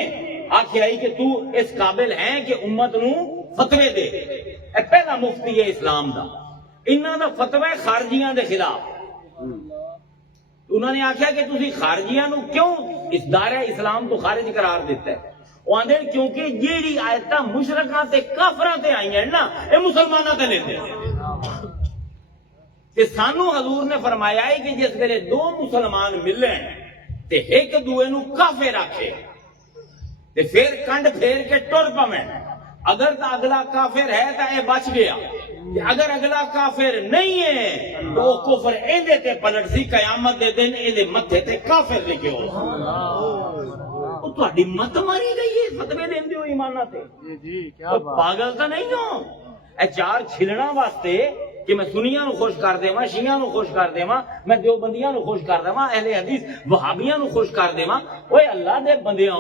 آخیا کہ تو اس قابل ہیں کہ امت نو فتوے دے اے پہلا مفتی ہے اسلام دا انہاں دا فتوی خارجیاں دے خلاف انہوں نے آخیا کہ تسی خارجیاں نو کیوں اس دائرہ اسلام تو خارج قرار دیتا ہے وہ آندے کیونکہ جیڑی آیتاں مشرکاں تے کافراں تے آئی ہیں نا اے مسلماناں تے لیندے تے سانو حضور نے فرمایا ہے کہ جس ویلے دو مسلمان ملیں تے ایک دوے نو کافر آکھے تے پھر کنڈ پھیر کے ٹر پویں اگر تا اگلا کافر ہے تا اے بچ گیا تے اگر اگلا کافر نہیں ہے تو وہ کفر ایندے تے پلٹ سی قیامت دے دن ایندے متھے تے کافر لکھے ہو او تہاڈی مت ماری گئی ہے فتوی دیندے ہو ایماناں تے جی جی کیا او بات پاگل تا نہیں ہو اے چار چھلنا واسطے کہ میں سنیاں نو خوش کر دیواں شیعاں نو خوش کر دیواں میں دیوبندیاں نو خوش کر دیواں اہل حدیث وہابیاں نو خوش کر دیواں اوے اللہ دے بندیاں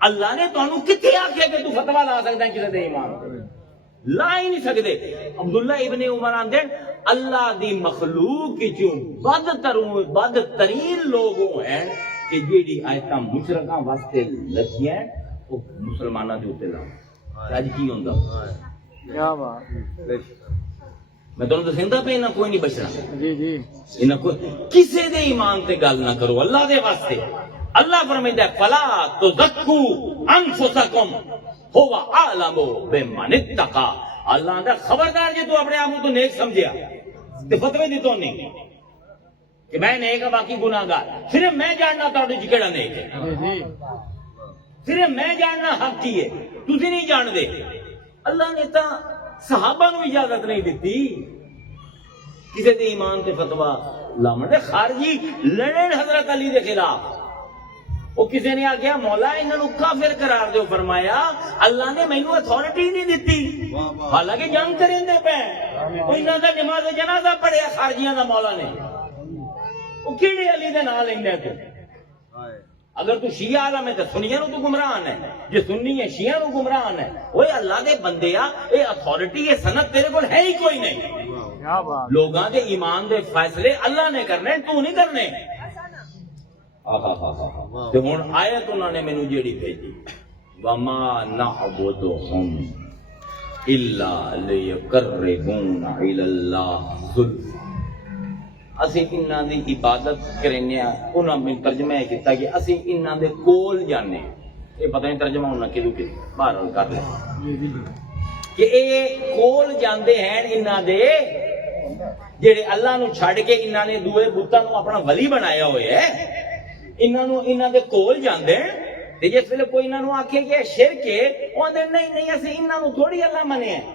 اللہ نے تانوں کتے آکھیا کہ تو فتوی لا سکدا ہے کسے دے ایمان تے لا ہی نہیں سکدے عبداللہ ابن عمر آندے اللہ دی مخلوق چوں بدترین لوگ ہیں کہ جیڑی آیتاں مشرکاں واسطے لکھیاں او مسلماناں دے اوتے لا اج کی ہوندا کیا بات میں تمہیں دسیندا پہ انہاں کوئی نہیں بچنا جی جی انہاں کوئی کسے دے ایمان تے گل نہ کرو اللہ دے واسطے اللہ فرمائندا ہے فلا تزکو انفسکم هو اعلم بمن اتقى اللہ دا خبردار جے تو اپنے آپ کو نیک سمجھیا تے فتوی دی تو نہیں کہ میں نیک ہاں باقی گناہگار، صرف میں جاننا تہاڈے وچ کیڑا نیک ہے، جی جی صرف میں جاننا حق کی ہے، تسی نہیں جان دے۔ اللہ نے تا صحابہ نو اجازت نہیں دیتی کسی دے ایمان تے فتوا لاون دے، خارجی لڑن حضرت علی دے خلاف، وہ کسی نے آخیا مولا انہاں نو کافر قرار دیو، فرمایا اللہ نے مینوں اتھارٹی نہیں دیتی، حالانکہ جنگ کریں دے پے، وہ انہاں دا نماز جنازہ پڑھیا خارجیاں دا مولا نے، وہ کیڑے علی دے نال لیندے تو؟ اگر تو شیعہ عالم ہے تو سنیاں نو تو گمراہن ہے، جے سنی ہے شیعہ نو گمراہن ہے۔ وہ اللہ دے بندیا، اے اتھارٹی یہ سند تیرے کول ہے ہی کوئی نہیں، کیا بات لوگاں دے ایمان دے فیصلے اللہ نے کرنے، تو نہیں کرنے۔ تے ہن آیت انہوں نے مینوں جیڑی بھیجی، وما نعبدهم الا لیقربونا الی اللہ زلفی، اسی انہاں دی عبادت کرنے ہیں، انہاں نے ترجمہ ہے کیتا کہ اسی انہاں دے کول جانے، یہ پتہ نہیں ترجمہ انہاں کدوں کی بہرحال کر لیں کہ اے کول جاندے ہیں انہاں دے جڑے اللہ نو چھڑ کے انہاں نے دوے بتاں نو اپنا ولی بنایا ہویا ہے، انہاں دے کول جاندے ہیں، تے جس ویلے کوئی انہاں نو آکھے کہ شرک ہے، او آندے نہیں نہیں اسی انہاں نو تھوڑی اللہ منے ہیں،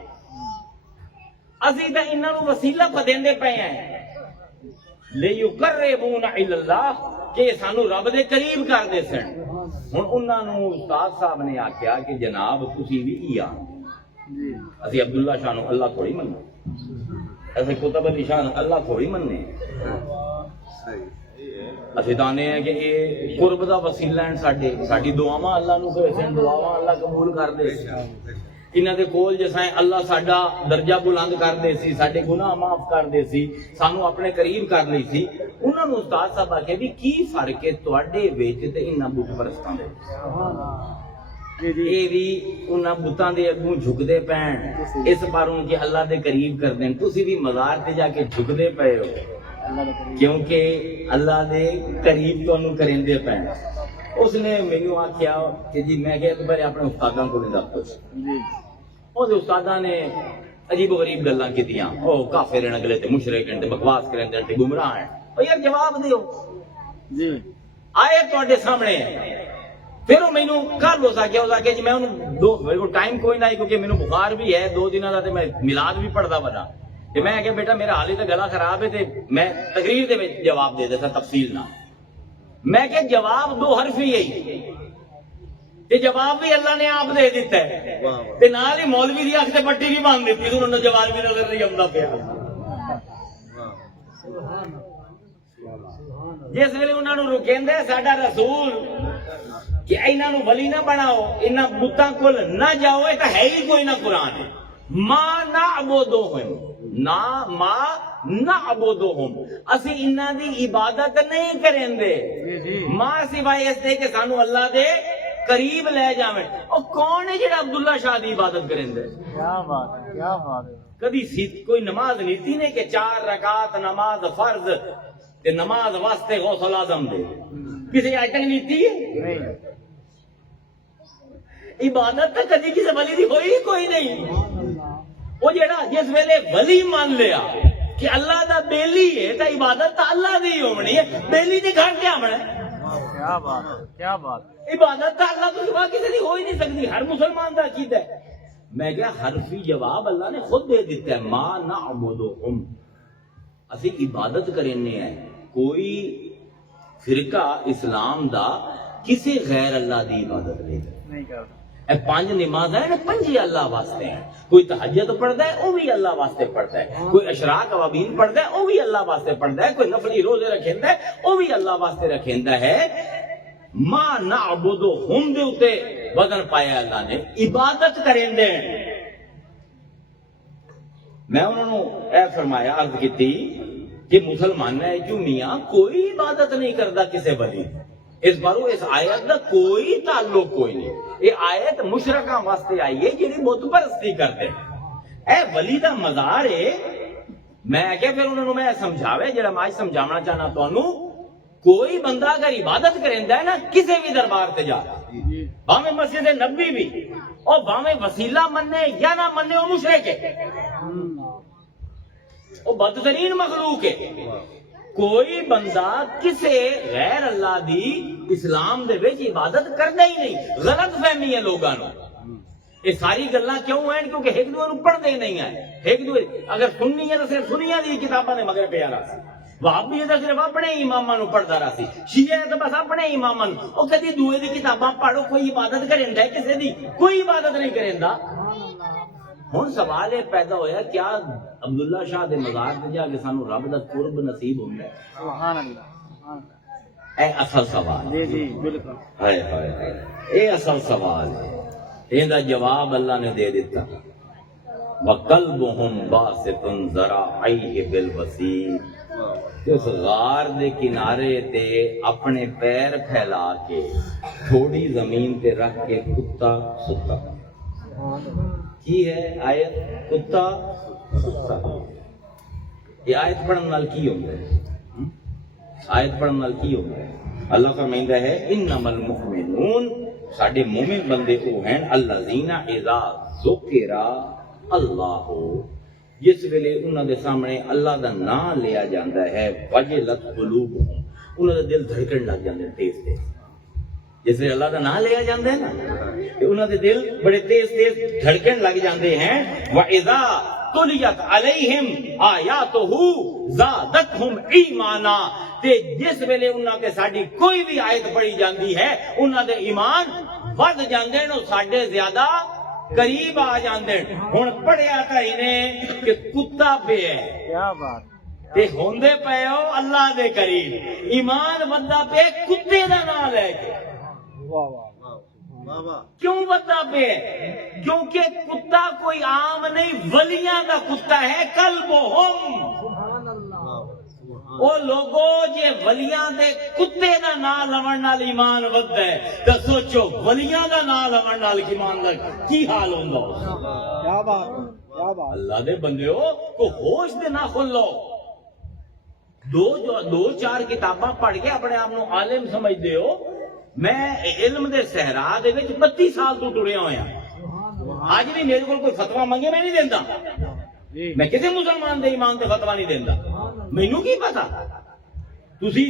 اسی تے انہاں نو وسیلہ پدیندے پئے ہیں، لیقربونا الی اللہ، کہ سانو رب دے قریب کر دے سن۔ ہن انہاں نو استاد صاحب نے آکھیا کہ جناب تسی وی کیا، جی اسی عبداللہ شاہ نو اللہ تھوڑی مننے، ایسے کتب علی شاہ اللہ تھوڑی مننے، اسی دانے ہیں کہ یہ قرب دا وسیلہ ہیں، ساڈی دعاواں اللہ نو دے سن، دعاواں اللہ قبول کر دے، انہاں دے کول جسائیں اللہ ساڈا درجہ بلند کر دے سی، ساڈے گناہ معاف کر دے سی، سانو اپنے قریب کر لئی سی۔ انہاں نو استاد صاحب آکھے بھی کی فرق ہے تواڈے وچ تے انہاں بت پرستاں دے، اے بھی انہاں بتاں دے اگوں جھکدے پین اس باروں کہ اللہ دے قریب کر دین، تسی بھی مزار تے جا کے جھکدے پئے ہو کیونکہ اللہ دے قریب تانوں کریندے پین۔ اس نے مینوں آکھیا کہ جی میں کہ تو پہلے اپنے استاداں کول دا پوچھ، جی وہ استاداں نے عجیب و غریب گلاں کیتیاں، او کافر ہیں اگلے تے مشرک ہیں تے بکواس کرندے تے گمراہ ہیں، او یار جواب دیو، جی آئے تواڈے سامنے ہے۔ پھر وہ مینوں کل ہو سکیا کہ جی میں انہوں دو میرے کو ٹائم کوئی نہ کیونکہ مینوں بخار بھی ہے 2 دنوں دا تے میں میلاد بھی پڑھدا بنا، تے میں کہ بیٹا میرا حال ہی تے گلا خراب ہے تے میں تقریر دے وچ جواب دے دیتا تفصیل نہ، میں کہ جواب 2 حرفی ہے، یہ جواب بھی اللہ نے آپ دے دیتا ہے، تے نال ہی مولوی دی اکھ تے پٹی بھی باندھ دیتی تے انہوں نے جواب بھی نظر نہیں آਉਂدا پیا۔ جس ویلے انہوں نے روکیندے ساڈا رسول کہ انہاں نو ولی نہ بناؤ، انہاں بتاں کول نہ جاؤ، یہ تو ہے ہی کوئی نہ قرآن ہے، ما نعبدہم، نا ما نعبدہم، اسی انہاں دی عبادت نہیں کریندے، ماں سوائے اس دے کہ سانو اللہ دے قریب لے جاویں۔ او کون ہے جڑا عبداللہ شاہ دی عبادت کریندے؟ کیا بات ہے، کیا بات ہے، کبھی کوئی نماز نیتی نے کہ 4 رکعت نماز فرض تے نماز واسطے غوث الاعظم دے، کسی آج تک نیتی ہے؟ نہیں عبادت تو کدی کسی ولی دی ہوئی کوئی نہیں۔ وہ جڑا جس ویلے ولی مان لیا کہ اللہ دا بیلی ہے تو عبادت تو اللہ دی ہونی ہے، بیلی دے گھر کیا بنا ہے؟ کیا بات ہے، کیا بات ہے، عبادت تو اللہ تو سوا کسی دی ہو ہی نہیں سکتی، ہر مسلمان دا عقیدہ ہے۔ میں کیا حرفی جواب اللہ نے خود دے دیتا ہے، ما نعبدہم، اسی عبادت کرنے ہیں، کوئی فرقہ اسلام دا کسی غیر اللہ دی عبادت نہیں کرتا، اے 5 نماز ہیں 5 اللہ واسطے ہیں، کوئی تہجد پڑھتا ہے وہ بھی اللہ واسطے پڑھتا ہے، کوئی اشراق اوابین پڑھتا ہے وہ بھی اللہ واسطے پڑھتا ہے، کوئی نفلی روزے رکھیندا ہے وہ بھی اللہ واسطے رکھیندا ہے۔ ما نعبدہم دے اوتے وزن پایا اللہ نے، عبادت کریندے ہیں۔ میں انہوں نے اے فرمایا عرض کیتی کہ مسلمان ہے جو میاں کوئی عبادت نہیں کرتا کسی ولی، اس بارو اس آیت دا کوئی تعلق کوئی نہیں، یہ آیت مشرکاں واسطے آئی ہے جنہی بت پرستی کرتے اے ولی دا مزار ہے۔ میں کہ پھر انہوں نے میں سمجھاوے جڑا میں آج سمجھاونا چاہنا تو کوئی بندہ اگر عبادت کریندا ہے نا کسی بھی دربار تے جا، باویں مسجد نبی بھی اور باویں وسیلہ مننے یا نہ مننے وہ مشرک ہے، وہ بدترین مخلوق ہے۔ کوئی بندہ کسے غیر اللہ دی اسلام دے وچ عبادت کردا ہی نہیں. غلط فہمی ہے لوگاں نو. یہ ساری گلاں کیوں ہیں؟ کیونکہ ایک دوسرے نو پڑھتے نہیں ہیں. ایک دوسرے اگر سننی ہے تو صرف سنیاں دی کتاباں دے مگر پیا رہا سی. وہابی ہے تو صرف اپنے اماماں نو پڑھدا رہا سی. شیعہ ہے تو بس اپنے اماماں نو. او کدی دوئے دی کتاباں پڑھو کوئی عبادت کریندا ہے کسے دی؟ کوئی عبادت نہیں کریندا. ہن سوال یہ پیدا ہویا کیا عبداللہ شاہ دے مزار تے جا کے سانو رب دا قرب نصیب ہوندا ہے؟ سبحان اللہ. اے اصل سوال. جی جی بالکل. ہائے ہائے ہائے اے اصل سوال ہے. ایندا جواب اللہ نے دے دیتا. وَقَلْبُهُمْ بَاسِطٌ ذَرَاعَيْهِ بِالْوَسِيطِ. اس غار دے کنارے تے اپنے پیر پھیلا کے تھوڑی زمین تے رکھ کے کتا ستا. کی ہے آیت؟ کتا ستا. یہ آیت پڑھن نال کی ہوندا ہے؟ آیت پڑھن نال کی ہوندا ہے؟ اللہ فرمائندا ہے انما المؤمنون ساڈے مومن بندے وہ ہیں الذین اذا ذکر اللہ جس ویلے انہاں دے سامنے اللہ دا نام لیا جاندا ہے وجلت قلوبہم انہاں دے دل دھڑکن لگ جاندے تیز تیز. جس ویلے اللہ دا نام لیا جاندا ہے نا کہ انہاں دے دل بڑے تیز تیز دھڑکن لگ جاندے ہیں. وَإِذَا تُلِيَتْ عَلَيْهِمْ آیَاتُهُ زَادَتْهُمْ ایمانا. تے جس ویلے انہاں کے ساڈی کوئی بھی آیت پڑھی جاندی ہے انہاں دے ایمان ود جاندے نے ساڈے زیادہ قریب آ جاندے. ہن پڑھیا تا انہیں کہ کتا پہ ہے کیا بات. تے ہوندے پے ہو اللہ دے قریب. ایمان ودا پہ کتے دا نام لے کے. واہ واہ. کیوں ودا پہ؟ کیونکہ کتا کوئی عام نہیں ولیاں دا کتا ہے. قلبہم او لوگو جے ولیاں دے کتے دا نام لون نال ایمان وددا ہے تے سوچو ولیاں دا نام لون نال ایمان دا کی حال ہوندا. کیا بات کیا بات. اللہ دے بندیو کو ہوش دے نہ کھل لو. دو چار کتاباں پڑھ کے اپنے آپ نو عالم سمجھدے ہو. میں علم دے صحرا دے وچ 32 سال تو ٹریا ہویا. اج بھی میرے کول کوئی فتوی منگے میں نہیں دیندا. میں کسی مسلمان دے ایمان تے فتوی نہیں دیندا. مینوں کی پتا تسی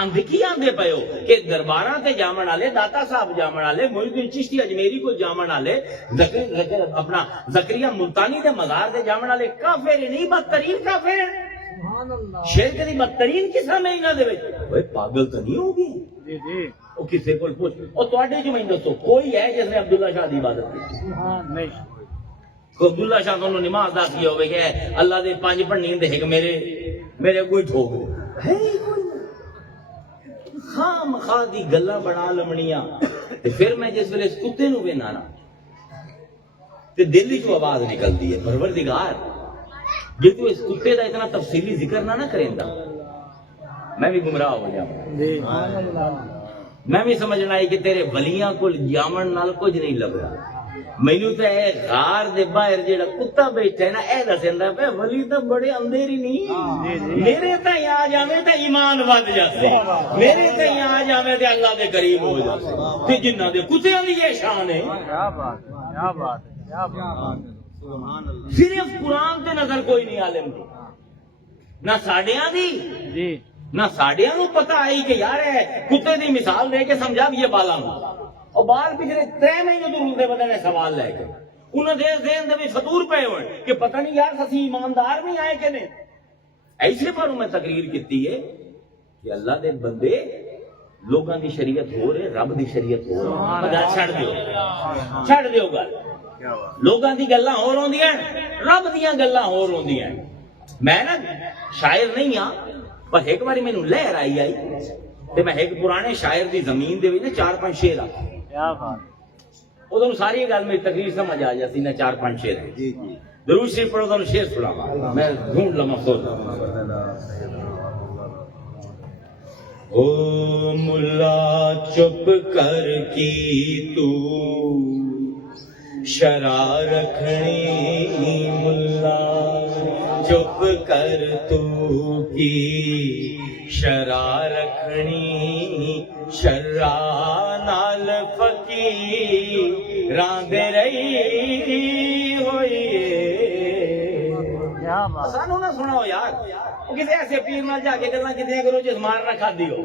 آندے کی آندے پے ہو کہ درباراں تے جامن والے داتا صاحب جامن والے محی الدین چشتی اجمیری کو جامن والے اپنا زکریا ملتانی دے مزار تے جامن والے کافر نہیں بدترین کافر ہیں. شرک دی بدترین قسم ہے انہاں دے وچ. اوے پاگل تے نہیں ہوگی. جی جی. او کسے کول پوچھ او تواڈے جو میں دسو کوئی ہے جس نے عبداللہ شاہ دی عبادت کی؟ نہیں. کو عبداللہ شاہ تو نماز دا کیا ہوئے کہ اللہ دے 5 پڑھنی دے ایک میرے کوئی ٹھوک دے. خام خواہ دی گلاں بنا لمنیاں. تے پھر میں جس ویلے اس کتے نو وینا نا تے دل وچوں آواز نکلدی ہے پروردگار جے تو اس کتے دا اتنا تفصیلی ذکر نہ کریندا میں بھی گمراہ ہو جاواں. جی. میں بھی سمجھنا ہے کہ تیرے ولیاں کول جامن نال کچھ نہیں لگدا. مینوں تے اے غار دے باہر جیڑا کتا بیٹھا ہے نا اے دسیندا پے ولی تے بڑے اندھیری نہیں. میرے تے آ جاویں تے ایمان ود جاندے. میرے تے آ جاویں تے اللہ دے قریب ہو جاندے. تے جنہاں دے کتےاں دی یہ شان ہے. کیا بات کیا بات کیا بات. سبحان اللہ. صرف قرآن تے نظر کوئی نہیں عالم دی نہ ساڈیاں دی. جی. نہ ساڈیاں نو پتہ آئی کہ یار ہے کتے دی مثال دے کے سمجھا بھی یہ بالا ہوں. اور بال پچھلے 3 مہینے تو رولتے بدلے نے سوال لے کے انہوں نے ذہن دے بھی فطور پے ہوئے کہ پتہ نہیں یار اسی ایماندار نہیں آئے کہ نہیں. ایسے پر میں تقریر کیتی ہے کہ اللہ دے بندے لوگاں دی شریعت ہو رہے رب دی شریعت ہو رہے. چھڑ دیو گل. لوگاں دی گلاں ہور ہوندیاں رب دیاں گلاں ہور ہوندیاں. میں نا شاعر نہیں ہاں پر ایک باری مینوں لہر آئی تے میں ایک پرانے شاعر دی زمین دے وچ 4-5 شعر آ کیا بات. ادھر ساری گل میری تقریر سمجھ آ جاتی نا 4-5 شعر. جی جی ضرور شریف پڑھو تو شعر سناواں میں ڈھونڈ لواں افسوس. او ملا چپ کر کی تو شرع رکھنی ملا چپ کر تو کی شرع رکھنی شرع نال فقیراں دے رہی ہوئی. کیا بات. سانو نہ سناؤ یار کسی ایسے پیر نال جا کے گلاں کیتیاں کرو جس مار نہ کھادی ہو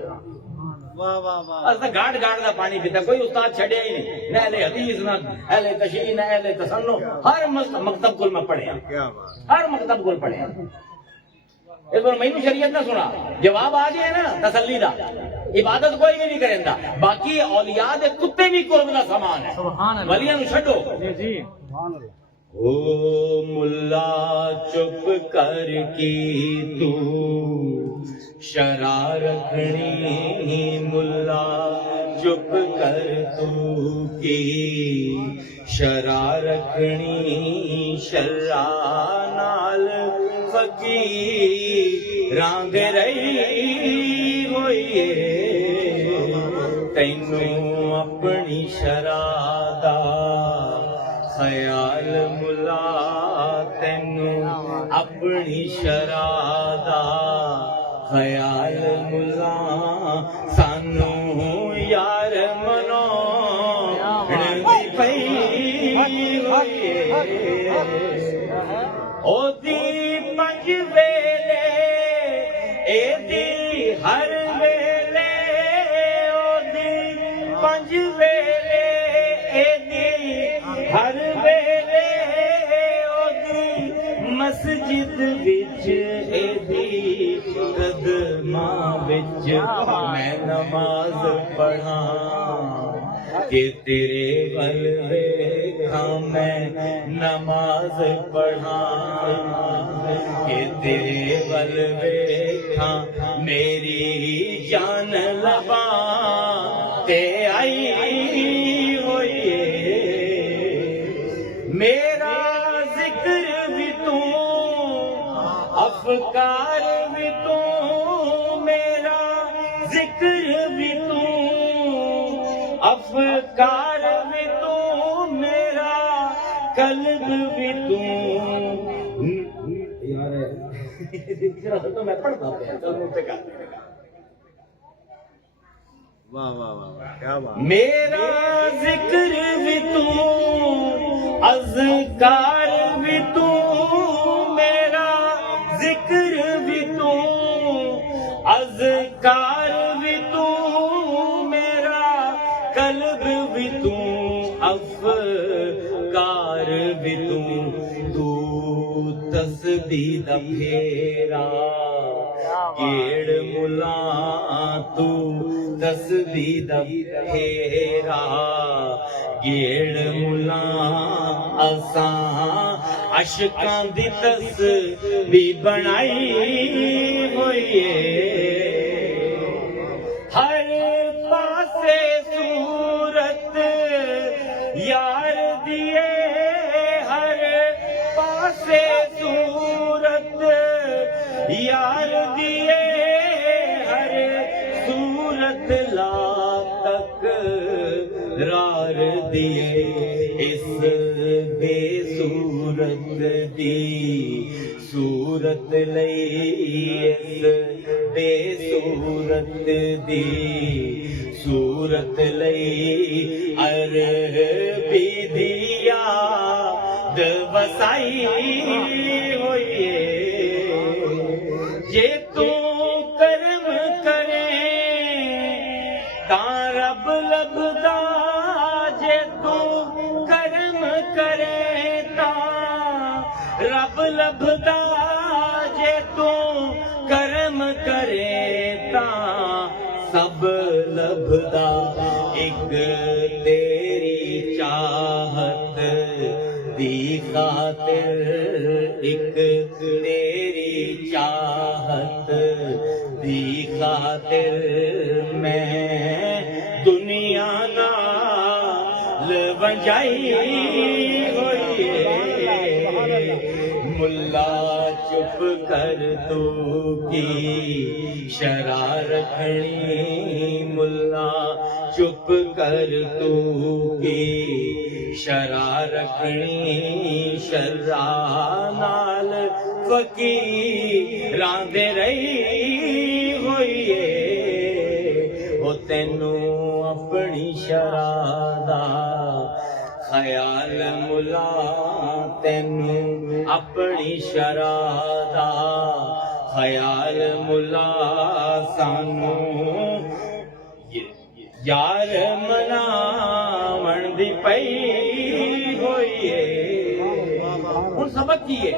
واہ واہ واہ اسا گاڑ گاڑ دا پانی پیتا کوئی استاد چھڈیا ہی نہیں نہ اہل حدیث نہ اہل تشریح نہ اہل تصنف ہر مکتب کل میں پڑھیا کیا بات ہر مکتب کل پڑھیا اس پر مینوں شریعت نہ سنا جواب آ جائے نا تسلی دا عبادت کوئی بھی نہیں کریندا باقی اولیاء دے کتے بھی قرب دا سامان ہے سبحان اللہ ولیاں نو چھڈو جی جی سبحان اللہ او ملا چپ کر کی تو شرع رکھنی ملا چپ کر تو کی شرع رکھنی شرع نال فقیر رانگ رہی ہوئی تینوں اپنی شرع دا خیال ملا تینوں اپنی شرع دا خیال ملا سانو یار منو پئی او دی پنج ویلے اے دی ہر ویلے او دی پنج ویلے اے دی ہر ویلے او دی مسجد وچ اے دی قدماں وچ میں نماز پڑھاں کہ تیرے ول ویکھاں میں نماز پڑھاں کہ تیرے ول ویکھاں میری جان لباں تے آئی ہوئی میرا ذکر بھی تو افکار بھی تو میرا ذکر بھی تو افکار بھی تو میرا قلب بھی تو یار تو میں پڑھتا پیا چل منہ پہ کر واہ واہ واہ کیا بات میرا ذکر بھی تو اذکار بھی تو میرا ذکر بھی تو اذکار بھی تو میرا قلب بھی تو افکار بھی تو تسبیح دا پھیرا کیڑ ملا تو تسبیح دا پھیرا کیڑ ملا اساں عشقاں دی تسبیح بنائی ہوئی ہر پاسے صورت یار دیے ہر پاسے صورت یار دیے ہر صورت لا تک رار دیے اس بے صورت دی صورت لئی اس بے صورت دی صورت لئی عربی دیا وسائی ہوئی جے تو کرم کرے تاں رب لبدا جے تو کرم کرے تاں رب لبدا جے تو کرم کرے تاں سب لبدا ایک تیری چاہت دی خاطر ایک تیری چاہت دی خاطر میں دنیا نال ونجائی ہوئی ملا چپ کر تو کی شرع رکھنی ملا چپ کر تو کی شرع رکھنی شرع نال فقیراں دے رہی ہوئی او تینوں اپنی شرع دا خیال ملا تینوں اپنی شرع دا خیال ملا سانو یار مناون دی پئی ہوئی ہے ہن سبق کی ہے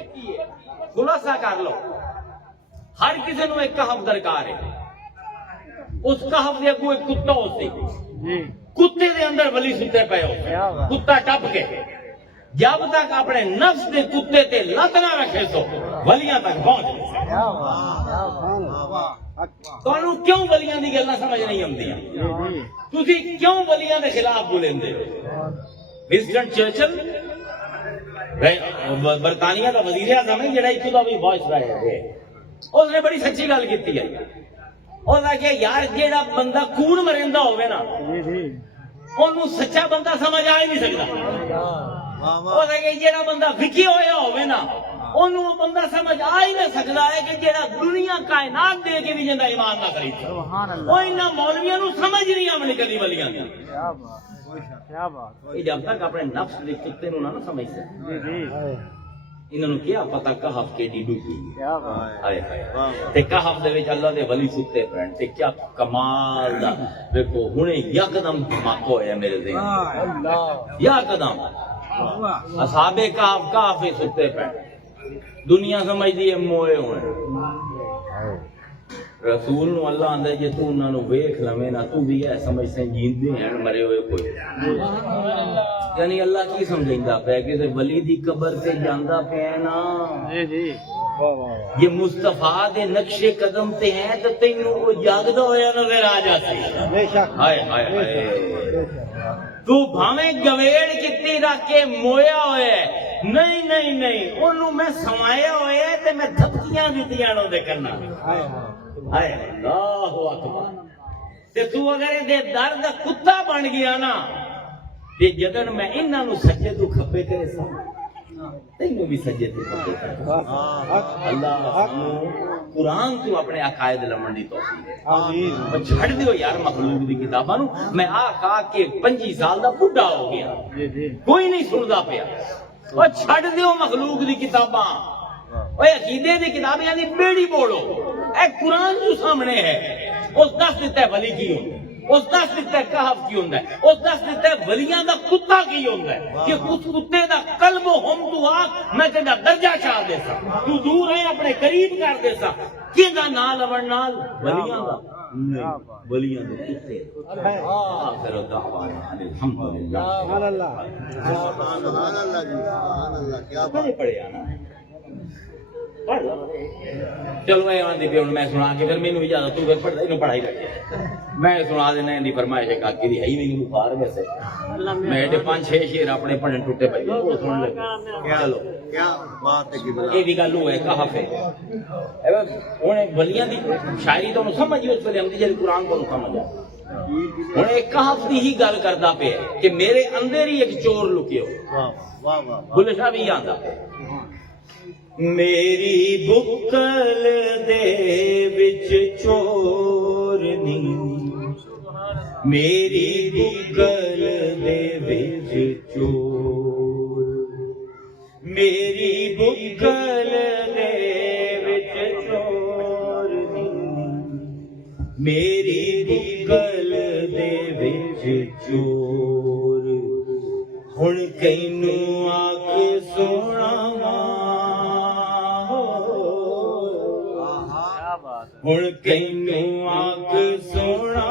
خلاصہ کر لو ہر کسی نو ایک کہف درکار ہے اس کہف دے اگوں ایک کتا ہو سی کتے دے اندر ولی ستے پے ہو کتا ٹپ کے جب تک اپنے نفس دے کتے تے لت نہ رکھے سو ولیاں تک پہنچ نہیں تانوں کیوں ولیاں دی گلاں سمجھ نہیں آندیاں تسی کیوں ولیاں دے خلاف بولیندے ہو ونسٹن چرچل برطانیہ دا وزیر اعظم ہے جڑا ایتھوں دا بھی وائس رائے ہے اس نے بڑی سچی گل کیتی ہے اس نے کہ یار جیڑا بندہ خون مریندا ہوے نا اونوں سچا بندہ سمجھ آ ہی نہیں سکدا اس نے کہ جیڑا بندہ وکی ہویا ہوے نا اونوں بندہ سمجھ آ ہی نہیں سکدا ہے کہ جیڑا دنیا کائنات دے کے بھی جندا ایمان نہ خرید سبحان اللہ او انہاں مولویاں نوں سمجھ نہیں آونی کدی ولیاں دی کیا بات کیا بات جب تک اپنے نفس دے کتے نوں نہ سمجھ سکے انہاں نوں کیا پتہ کہف کے ڈیڈو کی کیا بات ہائے ہائے تے کہف دے وچ اللہ دے ولی ستے پرن تے کیا کمال دا دیکھو ہنے یکدم دھماکہ ہویا میرے ذہن اللہ یکدم اصحاب کہف ستے پرن دنیا سمجھدی ہے موئے ہوئے رسول نو اللہ آندا ہے جے تو انہاں نو ویکھ لویں نا تو بھی اے سمجھ سے جیندے ہیں مرے ہوئے کوئی یعنی اللہ کی سمجھیندا پیا کہ ولی دی قبر تے جاندا پیا نا جی جی یہ مصطفیٰ دے نقش قدم تے ہیں تے تینوں او جاگدا ہویا نظر آ جاسی بے شک ہائے ہائے ہائے تو بھاویں گویڑ کتنی رکھ کے مویا ہوئے نہیں نہیں نہیں انہوں میں سمایا ہوئے تے میں دھپکیاں دیتیاں نو دے کرنا ہائے اللہ اکبر تے تو اگر دے درد کتا بن گیا نا تے جدن میں انہاں نو سجدے تو کھپے کرے سا تینوں بھی سجدے تو کھپے کرے اللہ قرآن تو اپنے عقائد لمن دی توفیق ہے چھڑ دیو یار مخلوق دی کتاباں نو میں آ کے 25 سال دا بڈھا ہو گیا کوئی نہیں سندا پیا او چھڑ دیو مخلوق دی کتاباں اوے عقیدے دی کتابیں یعنی بیڑی بولو اے قرآن جو سامنے ہے اس دس دیتا ہے ولی کی ہوندا اس دس دیتا ہے کہف کی ہوندا ہے اس دس دیتا ہے ولیاں دا کتا کی ہوندا ہے کہ اس کتے دا قلب و ہم تو آگ میں تیرا درجہ چاہ دے سا تو دور ہے اپنے قریب کر دے سا کیندا نال اون نال ولیاں دا ولیاں دے کتے آخر دعوانا الحمدللہ سبحان اللہ سبحان اللہ کیا بات پڑھیا نا چلو میں سنا کے پھر مینوں اجازت تو پڑھدا انہوں پڑھائی رکھے میں سنا دینا ان دی فرمائش ہے کاکی دی ہے ہی نہیں بخار ویسے میں ایڈے 5-6 شعر اپنے پڑھن ٹوٹے پئی وہ سن لے چلو کیا بات ہے کہ اے دی گل ہے کہف ہے ہن ولیاں دی شاعری تو سمجھ اس ویلے ہمدی جڑی قرآن کو سمجھ ہوں ایک کہف دی ہی گل کردا پیا کہ میرے اندر ہی ایک چور لکیو بھلے شاہ بھی آندا میری بکل دے وچ چور نہیں میری بکل دے وچ چور میری بکل دے وچ چور نہیں میری بکل دے وچ چور ہن کینوں آکھ سونا ہن کینوں آکھ سونا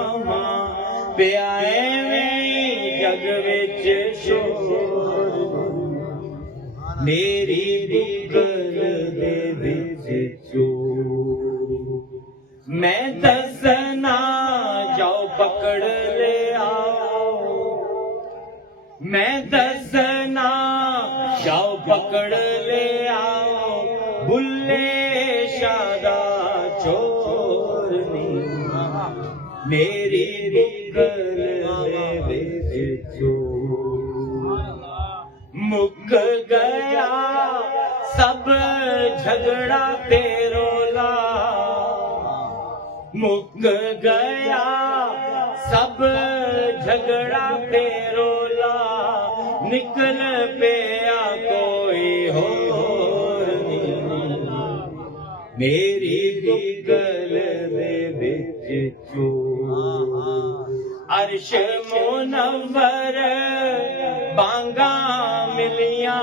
پیا ایویں جگ وچ شور میری بکل دے وچ چور میں دسنا جاؤ پکڑ لے آؤ میں دسنا جاؤ پکڑ لے آؤ بلے شادا چور میری بکل دے وچ چور مک گیا سب جھگڑا تے رولا مک گیا سب جھگڑا تے رولا نکل پیا کوئی ہور نہیں میری چور عرش منور بانگا ملیاں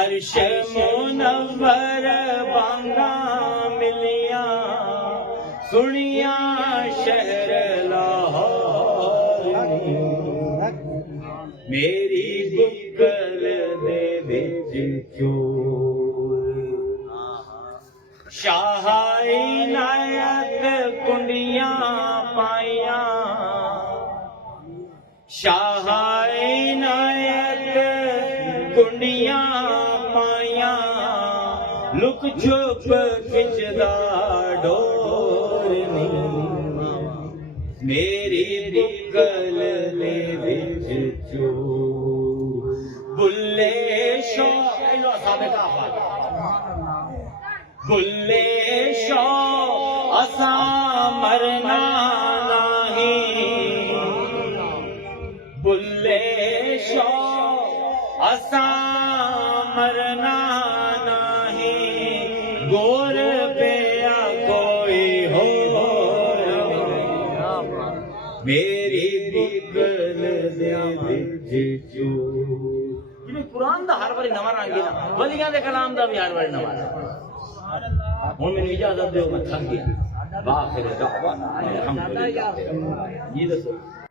عرش منور بانگا ملیاں سنیاں شہر لاہور میری بکل دے وچ چور شاہ عنایت کنڈیاں پائیاں شاہ عنایت کنڈیاں پائیاں لک چھپ کھچدا ڈور میری بکل دے وچ چور بلے شوق بلے شوق اساں مرنا نہیں بلے شوق اساں مرنا نہیں گور پیا کوئی ہور میری بکل دے وچ چور قرآن دا ہر باری نواں رنگ ہے ولیاں دے کلام دا بھی ہر باری نواں ہوں میں اجازت دیو میں تھک گیا باخر دعوانا الحمدللہ جی دسو